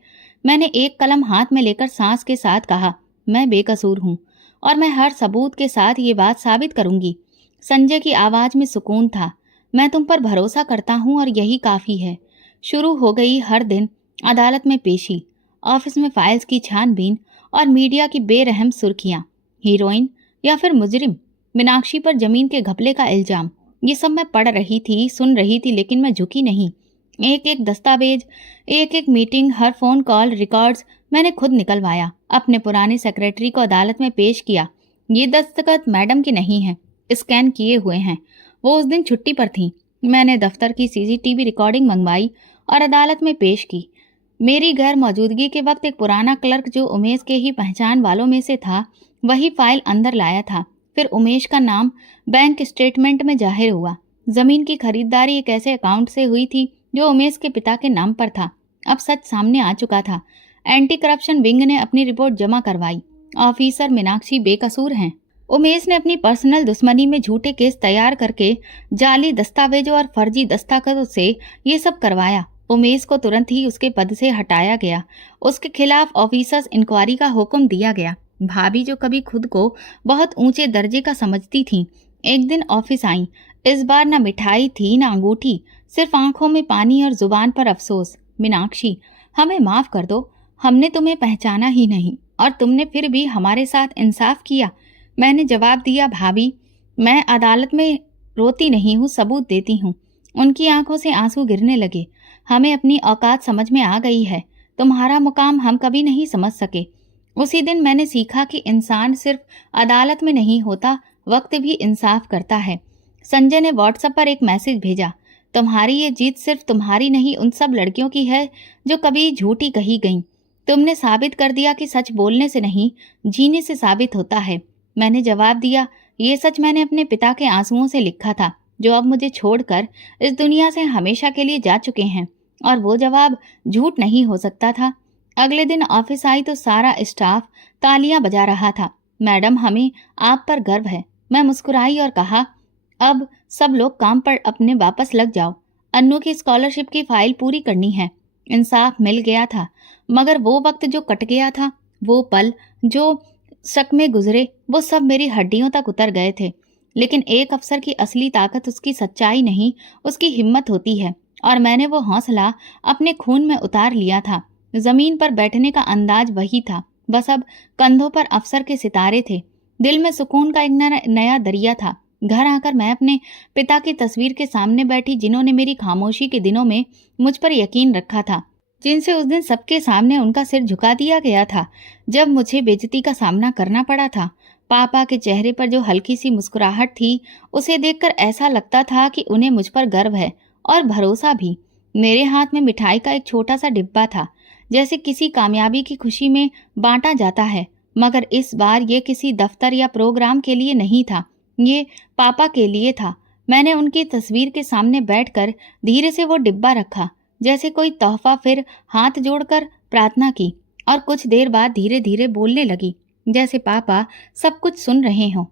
मैंने एक कलम हाथ में लेकर सांस के साथ कहा, मैं बेकसूर हूँ और मैं हर सबूत के साथ ये बात साबित करूंगी। संजय की आवाज में सुकून था। मैं तुम पर भरोसा करता हूँ और यही काफी है। शुरू हो गई हर दिन अदालत में पेशी, ऑफिस में फाइल्स की छानबीन और मीडिया की बेरहम सुर्खियां। हीरोइन या फिर मुजरिम, मीनाक्षी पर जमीन के घपले का इल्जाम, ये सब मैं पढ़ रही थी, सुन रही थी, लेकिन मैं झुकी नहीं। एक एक दस्तावेज, एक एक मीटिंग, हर फोन कॉल, रिकॉर्ड्स मैंने खुद निकलवाया, अपने पुराने सेक्रेटरी को अदालत में पेश किया। ये दस्तखत मैडम के नहीं हैं, स्कैन किए हुए हैं। वो उस दिन छुट्टी पर थी। मैंने दफ्तर की सीसीटीवी रिकॉर्डिंग मंगवाई और अदालत में पेश की। मेरी गैर मौजूदगी के वक्त एक पुराना क्लर्क, जो उमेश के ही पहचान वालों में से था, वही फाइल अंदर लाया था। फिर उमेश का नाम बैंक स्टेटमेंट में जाहिर हुआ। जमीन की खरीदारी एक ऐसे अकाउंट से हुई थी जो उमेश के पिता के नाम पर था। अब सच सामने आ चुका था। एंटी करप्शन विंग ने अपनी रिपोर्ट जमा करवाई। ऑफिसर मीनाक्षी बेकसूर हैं। उमेश ने अपनी पर्सनल दुश्मनी में झूठे केस तैयार करके जाली दस्तावेजों और फर्जी दस्तखतों से ये सब करवाया। उमेश को तुरंत ही उसके पद से हटाया गया। उसके खिलाफ ऑफिसर्स इंक्वायरी का हुक्म दिया गया। भाभी, जो कभी खुद को बहुत ऊंचे दर्जे का समझती थी, एक दिन ऑफिस आई। इस बार न मिठाई थी न अंगूठी, सिर्फ आंखों में पानी और जुबान पर अफसोस। मीनाक्षी, हमें माफ कर दो, हमने तुम्हें पहचाना ही नहीं और तुमने फिर भी हमारे साथ इंसाफ किया। मैंने जवाब दिया, भाभी, मैं अदालत में रोती नहीं हूँ, सबूत देती हूँ। उनकी आंखों से आंसू गिरने लगे। हमें अपनी औकात समझ में आ गई है। तुम्हारा मुकाम हम कभी नहीं समझ सके। उसी दिन मैंने सीखा कि इंसान सिर्फ अदालत में नहीं होता, वक्त भी इंसाफ करता है। संजय ने व्हाट्सएप पर एक मैसेज भेजा, तुम्हारी ये जीत सिर्फ तुम्हारी नहीं, उन सब लड़कियों की है जो कभी झूठी कही गईं। तुमने साबित कर दिया कि सच बोलने से नहीं, जीने से साबित होता है। मैंने जवाब दिया, ये सच मैंने अपने पिता के आंसुओं से लिखा था, जो अब मुझे छोड़कर इस दुनिया से हमेशा के लिए जा चुके हैं, और वो जवाब झूठ नहीं हो सकता था। अगले दिन ऑफिस आई तो सारा स्टाफ तालियां बजा रहा था। मैडम, हमें आप पर गर्व है। मैं मुस्कुराई और कहा, अब सब लोग काम पर अपने वापस लग जाओ। अन्नू की स्कॉलरशिप की फाइल पूरी करनी है। इंसाफ मिल गया था, मगर वो वक्त जो कट गया था, वो पल जो शक में गुजरे, वो सब मेरी हड्डियों तक उतर गए थे। लेकिन एक अफसर की असली ताकत उसकी सच्चाई नहीं, उसकी हिम्मत होती है, और मैंने वो हौसला अपने खून में उतार लिया था। जमीन पर बैठने का अंदाज वही था, बस अब कंधों पर अफसर के सितारे थे। दिल में सुकून का एक नया दरिया था। घर आकर मैं अपने पिता की तस्वीर के सामने बैठी, जिन्होंने मेरी खामोशी के दिनों में मुझ पर यकीन रखा था, जिनसे उस दिन सबके सामने उनका सिर झुका दिया गया था जब मुझे बेइज्जती का सामना करना पड़ा था। पापा के चेहरे पर जो हल्की सी मुस्कुराहट थी, उसे देखकर ऐसा लगता था कि उन्हें मुझ पर गर्व है और भरोसा भी। मेरे हाथ में मिठाई का एक छोटा सा डिब्बा था, जैसे किसी कामयाबी की खुशी में बांटा जाता है, मगर इस बार ये किसी दफ्तर या प्रोग्राम के लिए नहीं था, ये पापा के लिए था। मैंने उनकी तस्वीर के सामने बैठकर धीरे से वो डिब्बा रखा, जैसे कोई तोहफा, फिर हाथ जोड़कर प्रार्थना की और कुछ देर बाद धीरे धीरे बोलने लगी, जैसे पापा सब कुछ सुन रहे हों।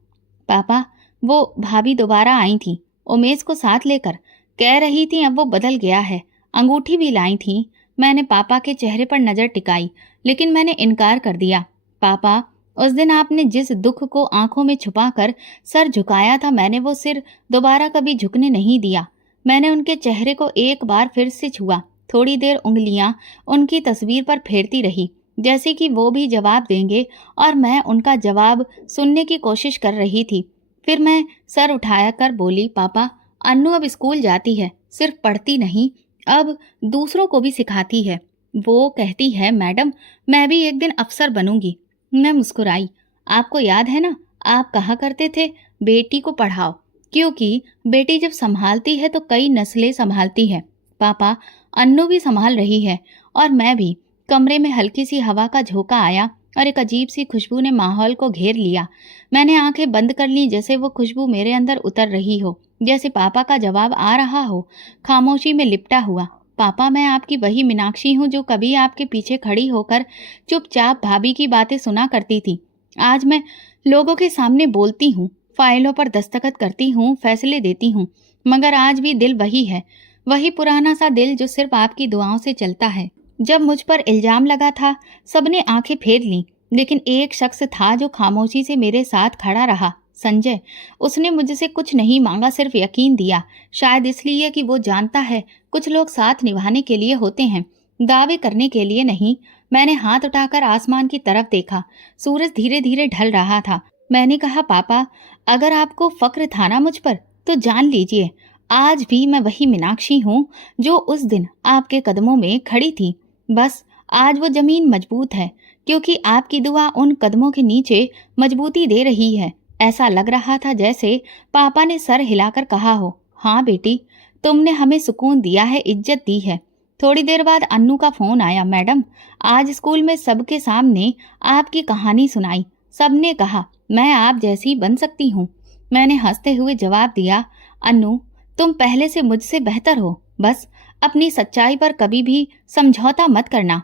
पापा, वो भाभी दोबारा आई थी, उमेश को साथ लेकर। कह रही थी अब वो बदल गया है, अंगूठी भी लाई थी। मैंने पापा के चेहरे पर नजर टिकाई, लेकिन मैंने इनकार कर दिया। पापा, उस दिन आपने जिस दुख को आंखों में छुपाकर सर झुकाया था, मैंने वो सिर दोबारा कभी झुकने नहीं दिया। मैंने उनके चेहरे को एक बार फिर से छुआ। थोड़ी देर उंगलियां उनकी तस्वीर पर फेरती रही, जैसे कि वो भी जवाब देंगे, और मैं उनका जवाब सुनने की कोशिश कर रही थी। फिर मैं सर उठाया कर बोली, पापा, अन्नू अब स्कूल जाती है, सिर्फ पढ़ती नहीं, अब दूसरों को भी सिखाती है। वो कहती है, मैडम, मैं भी एक दिन अफसर बनूंगी। मैं मुस्कुराई। आपको याद है ना, आप कहा करते थे, बेटी को पढ़ाओ, क्योंकि बेटी जब संभालती है तो कई नस्लें संभालती है। पापा, अन्नू भी संभाल रही है, और मैं भी। कमरे में हल्की सी हवा का झोंका आया और एक अजीब सी खुशबू ने माहौल को घेर लिया। मैंने आंखें बंद कर ली, जैसे वो खुशबू मेरे अंदर उतर रही हो। जैसे पापा का जवाब आ रहा हो, खामोशी में लिपटा हुआ। पापा, मैं आपकी वही मीनाक्षी हूँ जो कभी आपके पीछे खड़ी होकर चुपचाप भाभी की बातें सुना करती थी। आज मैं लोगों के सामने बोलती हूँ, फाइलों पर दस्तखत करती हूँ, फैसले देती हूँ, मगर आज भी दिल वही है, वही पुराना सा दिल जो सिर्फ आपकी दुआओं से चलता है। जब मुझ पर इल्जाम लगा था, सबने आंखें फेर लीं, लेकिन एक शख्स था जो खामोशी से मेरे साथ खड़ा रहा, संजय। उसने मुझसे कुछ नहीं मांगा, सिर्फ यकीन दिया। शायद इसलिए कि वो जानता है कुछ लोग साथ निभाने के लिए होते हैं, दावे करने के लिए नहीं। मैंने हाथ उठाकर आसमान की तरफ देखा। सूरज धीरे धीरे ढल रहा था। मैंने कहा, पापा, अगर आपको फक्र था ना मुझ पर, तो जान लीजिए आज भी मैं वही मीनाक्षी हूँ जो उस दिन आपके कदमों में खड़ी थी। बस आज वो जमीन मजबूत है, क्योंकि आपकी दुआ उन कदमों के नीचे मजबूती दे रही है। ऐसा लग रहा था जैसे पापा ने सर हिलाकर कहा हो, हाँ बेटी, तुमने हमें सुकून दिया है, इज्जत दी है। थोड़ी देर बाद अन्नू का फोन आया। मैडम, आज स्कूल में सबके सामने आपकी कहानी सुनाई। सबने कहा मैं आप जैसी बन सकती हूँ। मैंने हंसते हुए जवाब दिया, अन्नू, तुम पहले से मुझसे बेहतर हो, बस अपनी सच्चाई पर कभी भी समझौता मत करना।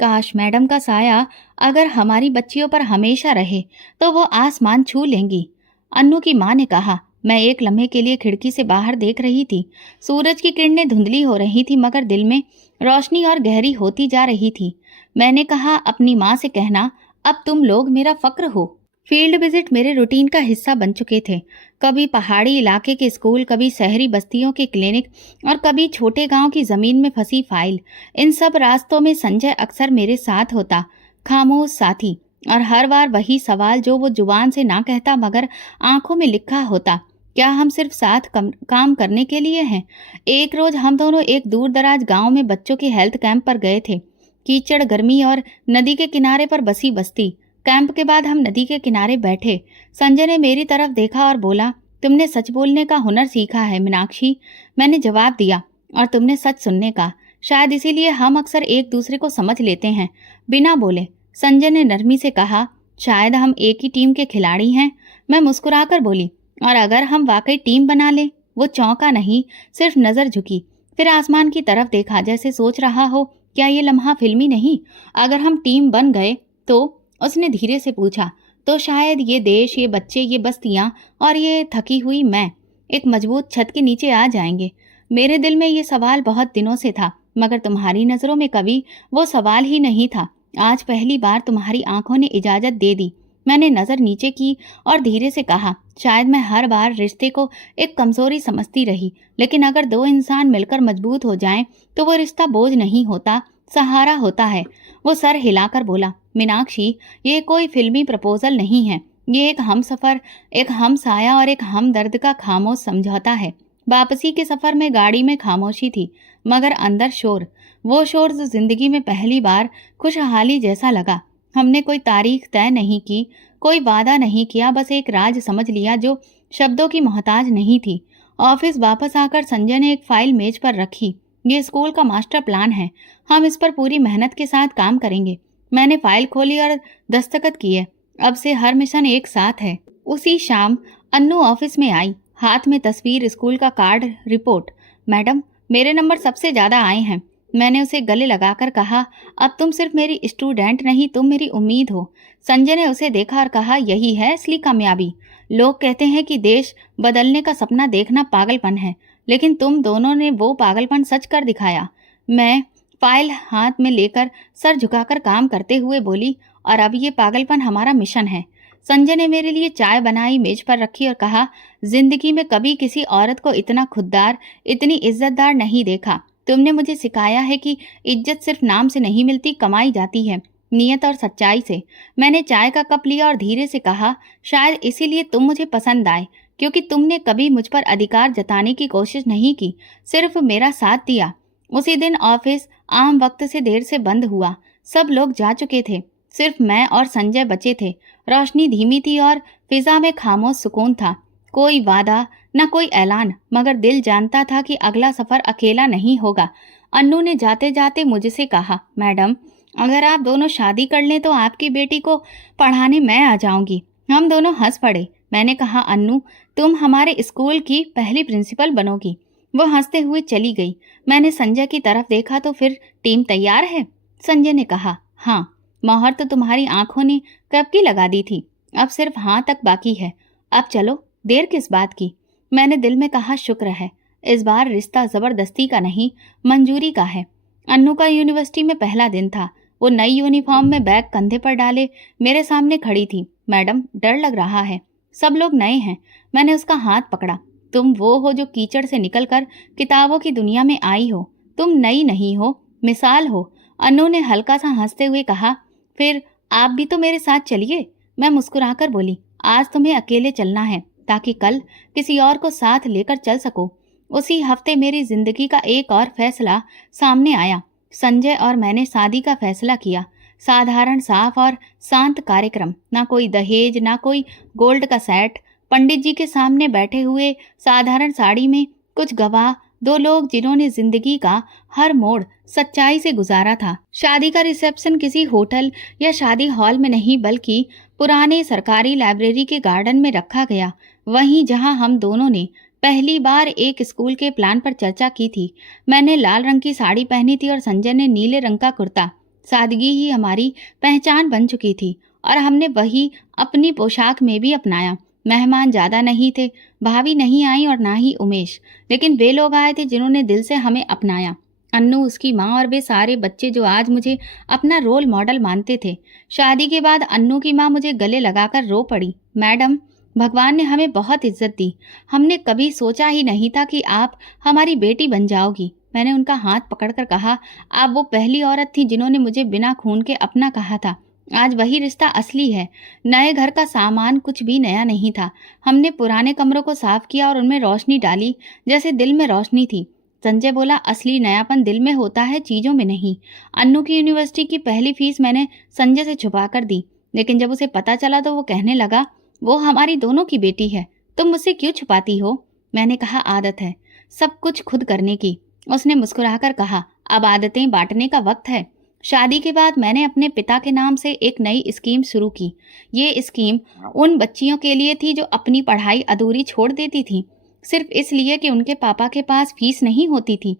काश मैडम का साया अगर हमारी बच्चियों पर हमेशा रहे तो वो आसमान छू लेंगी। अन्नू की माँ ने कहा। मैं एक लम्हे के लिए खिड़की से बाहर देख रही थी। सूरज की किरणें धुंधली हो रही थी, मगर दिल में रोशनी और गहरी होती जा रही थी। मैंने कहा, अपनी माँ से कहना, अब तुम लोग मेरा फक्र हो। फील्ड विजिट मेरे रूटीन का हिस्सा बन चुके थे। कभी पहाड़ी इलाके के स्कूल, कभी शहरी बस्तियों के क्लिनिक और कभी छोटे गांव की जमीन में फंसी फाइल। इन सब रास्तों में संजय अक्सर मेरे साथ होता, खामोश साथी, और हर बार वही सवाल जो वो जुबान से ना कहता मगर आंखों में लिखा होता, क्या हम सिर्फ साथ काम करने के लिए हैं? एक रोज हम दोनों एक दूर दराज गाँव में बच्चों के हेल्थ कैंप पर गए थे। कीचड़, गर्मी और नदी के किनारे पर बसी बस्ती। कैंप के बाद हम नदी के किनारे बैठे। संजय ने मेरी तरफ देखा और बोला, तुमने सच बोलने का हुनर सीखा है मीनाक्षी। मैंने जवाब दिया, और तुमने सच सुनने का। शायद इसीलिए हम अक्सर एक दूसरे को समझ लेते हैं बिना बोले। संजय ने नरमी से कहा, शायद हम एक ही टीम के खिलाड़ी हैं। मैं मुस्कुराकर बोली, और अगर हम वाकई टीम बना लें? वो चौंका नहीं, सिर्फ नजर झुकी, फिर आसमान की तरफ देखा, जैसे सोच रहा हो, क्या ये लम्हा फिल्मी नहीं? अगर हम टीम बन गए तो? उसने धीरे से पूछा, तो शायद ये देश, ये बच्चे, ये बस्तियां और ये थकी हुई मैं एक मजबूत छत के नीचे आ जाएंगे। मेरे दिल में ये सवाल बहुत दिनों से था, मगर तुम्हारी नजरों में कभी वो सवाल ही नहीं था। आज पहली बार तुम्हारी आंखों ने इजाजत दे दी। मैंने नजर नीचे की और धीरे से कहा, शायद मैं हर बार रिश्ते को एक कमजोरी समझती रही, लेकिन अगर दो इंसान मिलकर मजबूत हो जाएं तो वो रिश्ता बोझ नहीं होता, सहारा होता है। वो सर हिलाकर बोला, मीनाक्षी, ये कोई फिल्मी प्रपोजल नहीं है, ये एक हम सफर, एक हम साया और एक हम दर्द का खामोश समझौता है। वापसी के सफर में गाड़ी में खामोशी थी, मगर अंदर शोर, वो शोर जो जिंदगी में पहली बार खुशहाली जैसा लगा। हमने कोई तारीख तय नहीं की, कोई वादा नहीं किया, बस एक राज समझ लिया जो शब्दों की मोहताज नहीं थी। ऑफिस वापस आकर संजय ने एक फाइल मेज पर रखी। ये स्कूल का मास्टर प्लान है, हम इस पर पूरी मेहनत के साथ काम करेंगे। मैंने फाइल खोली और दस्तखत किए। अब से हर मिशन एक साथ है। उसी शाम अन्नू ऑफिस में आई, हाथ में तस्वीर, स्कूल का कार्ड, रिपोर्ट। मैडम, मेरे नंबर सबसे ज्यादा आए हैं। मैंने उसे गले लगाकर कहा, अब तुम सिर्फ मेरी स्टूडेंट नहीं, तुम मेरी उम्मीद हो। संजय ने उसे देखा और कहा, यही है असली कामयाबी। लोग कहते हैं कि देश बदलने का सपना देखना पागलपन है, लेकिन तुम दोनों ने वो पागलपन सच कर दिखाया। मैं फाइल हाथ में लेकर सर झुकाकर काम करते हुए बोली, और अब ये पागलपन हमारा मिशन है। संजय ने मेरे लिए चाय बनाई, मेज पर रखी और कहा, जिंदगी में कभी किसी औरत को इतना खुददार, इतनी इज्जतदार नहीं देखा। तुमने मुझे सिखाया है कि इज्जत सिर्फ नाम से नहीं मिलती, कमाई जाती है नियत और सच्चाई से। मैंने चाय का कप लिया और धीरे से कहा, शायद इसीलिए तुम मुझे पसंद आए, क्योंकि तुमने कभी मुझ पर अधिकार जताने की कोशिश नहीं की, सिर्फ मेरा साथ दिया। उसी दिन ऑफिस आम वक्त से देर से बंद हुआ। सब लोग जा चुके थे, सिर्फ मैं और संजय बचे थे। रोशनी धीमी थी और फिजा में खामोश सुकून था। कोई वादा, न कोई ऐलान, मगर दिल जानता था कि अगला सफर अकेला नहीं होगा। अन्नू ने जाते जाते मुझसे कहा, मैडम, अगर आप दोनों शादी कर लें तो आपकी बेटी को पढ़ाने मैं आ जाऊंगी। हम दोनों हंस पड़े। मैंने कहा, अन्नू तुम हमारे स्कूल की पहली प्रिंसिपल बनोगी। वो हंसते हुए चली गई। मैंने संजय की तरफ देखा तो फिर टीम तैयार है? संजय ने कहा, हाँ, मोहर तो तुम्हारी आंखों ने कब की लगा दी थी, अब सिर्फ हाँ तक बाकी है। अब चलो, देर किस बात की। मैंने दिल में कहा, शुक्र है इस बार रिश्ता जबरदस्ती का नहीं, मंजूरी का है। अन्नू का यूनिवर्सिटी में पहला दिन था। वो नई यूनिफॉर्म में बैग कंधे पर डाले मेरे सामने खड़ी थी। मैडम, डर लग रहा है, सब लोग नए हैं। मैंने उसका हाथ पकड़ा। तुम वो हो जो कीचड़ से निकलकर किताबों की दुनिया में आई हो। तुम नई नहीं हो, मिसाल हो। अन्नू ने हल्का सा हंसते हुए कहा, फिर आप भी तो मेरे साथ चलिए। मैं मुस्कुराकर बोली, आज तुम्हें अकेले चलना है ताकि कल किसी और को साथ लेकर चल सको। उसी हफ्ते मेरी जिंदगी का एक और फैसला सामने आया। संजय और मैंने शादी का फैसला किया। साधारण, साफ और शांत कार्यक्रम, ना कोई दहेज, ना कोई गोल्ड का सेट। पंडित जी के सामने बैठे हुए साधारण साड़ी में कुछ गवाह, दो लोग जिन्होंने जिंदगी का हर मोड़ सच्चाई से गुजारा था। शादी का रिसेप्शन किसी होटल या शादी हॉल में नहीं, बल्कि पुराने सरकारी लाइब्रेरी के गार्डन में रखा गया, वहीं जहां हम दोनों ने पहली बार एक स्कूल के प्लान पर चर्चा की थी। मैंने लाल रंग की साड़ी पहनी थी और संजय ने नीले रंग का कुर्ता। सादगी ही हमारी पहचान बन चुकी थी और हमने वही अपनी पोशाक में भी अपनाया। मेहमान ज्यादा नहीं थे, भाभी नहीं आई और ना ही उमेश, लेकिन वे लोग आए थे जिन्होंने दिल से हमें अपनाया। अन्नू, उसकी माँ और वे सारे बच्चे जो आज मुझे अपना रोल मॉडल मानते थे। शादी के बाद अन्नू की माँ मुझे गले लगाकर रो पड़ी, मैडम, भगवान ने हमें बहुत इज्जत दी। हमने कभी सोचा ही नहीं था कि आप हमारी बेटी बन जाओगी। मैंने उनका हाथ पकड़कर कहा, आप वो पहली औरत थी जिन्होंने मुझे बिना खून के अपना कहा था। आज वही रिश्ता असली है। नए घर का सामान कुछ भी नया नहीं था। हमने पुराने कमरों को साफ किया और उनमें रोशनी डाली जैसे दिल में रोशनी थी। संजय बोला, असली नयापन दिल में होता है, चीजों में नहीं। अन्नू की यूनिवर्सिटी की पहली फीस मैंने संजय से छुपा कर दी, लेकिन जब उसे पता चला तो वो कहने लगा, वो हमारी दोनों की बेटी है, तुम मुझसे क्यों छुपाती हो? मैंने कहा, आदत है सब कुछ खुद करने की। उसने मुस्कुराकर कहा, अब आदतें बांटने का वक्त है। शादी के बाद मैंने अपने पिता के नाम से एक नई स्कीम शुरू की। ये स्कीम उन बच्चियों के लिए थी जो अपनी पढ़ाई अधूरी छोड़ देती थी, सिर्फ इसलिए कि उनके पापा के पास फीस नहीं होती थी।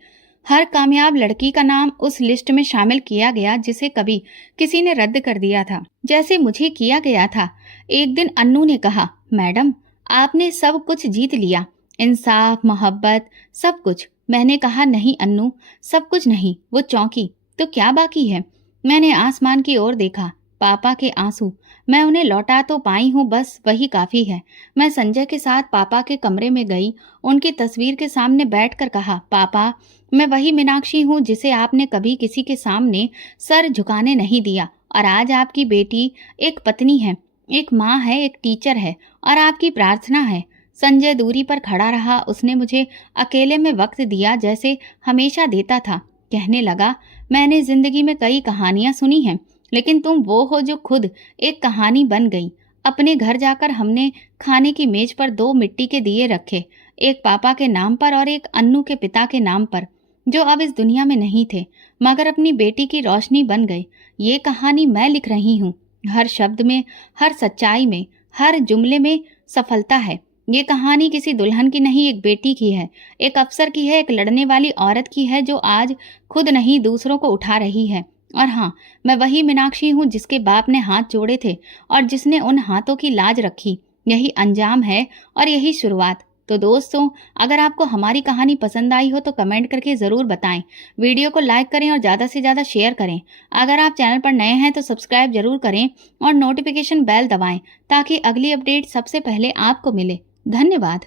हर कामयाब लड़की का नाम उस लिस्ट में शामिल किया गया जिसे कभी किसी ने रद्द कर दिया था, जैसे मुझे किया गया था। एक दिन अन्नू ने कहा, मैडम, आपने सब कुछ जीत लिया, इंसाफ, मोहब्बत, सब कुछ। मैंने कहा, नहीं अन्नू, सब कुछ नहीं, वो चौंकी। तो क्या बाकी है? मैंने आसमान की ओर देखा। पापा के आंसू। मैं उन्हें लौटा तो पाई हूँ, बस वही काफी है। मैं संजय के साथ पापा के कमरे में गई। उनकी तस्वीर के सामने बैठकर कहा, पापा, मैं वही मीनाक्षी हूँ जिसे आपने कभी किसी के सामने सर झुकाने नहीं दिया। और आज आपकी बेटी एक पत्नी है, एक माँ है, एक टीचर है और आपकी प्रार्थना है। संजय दूरी पर खड़ा रहा। उसने मुझे अकेले में वक्त दिया जैसे हमेशा देता था। कहने लगा, मैंने जिंदगी में कई कहानियां सुनी हैं, लेकिन तुम वो हो जो खुद एक कहानी बन गई। अपने घर जाकर हमने खाने की मेज पर दो मिट्टी के दिए रखे, एक पापा के नाम पर और एक अन्नू के पिता के नाम पर, जो अब इस दुनिया में नहीं थे मगर अपनी बेटी की रोशनी बन गए। ये कहानी मैं लिख रही हूँ। हर शब्द में, हर सच्चाई में, हर जुमले में सफलता है। ये कहानी किसी दुल्हन की नहीं, एक बेटी की है, एक अफसर की है, एक लड़ने वाली औरत की है जो आज खुद नहीं दूसरों को उठा रही है। और हाँ, मैं वही मीनाक्षी हूँ जिसके बाप ने हाथ जोड़े थे और जिसने उन हाथों की लाज रखी। यही अंजाम है और यही शुरुआत। तो दोस्तों, अगर आपको हमारी कहानी पसंद आई हो तो कमेंट करके ज़रूर बताएं। वीडियो को लाइक करें और ज़्यादा से ज़्यादा शेयर करें। अगर आप चैनल पर नए हैं तो सब्सक्राइब जरूर करें और नोटिफिकेशन बेल दबाएं ताकि अगली अपडेट सबसे पहले आपको मिले। धन्यवाद।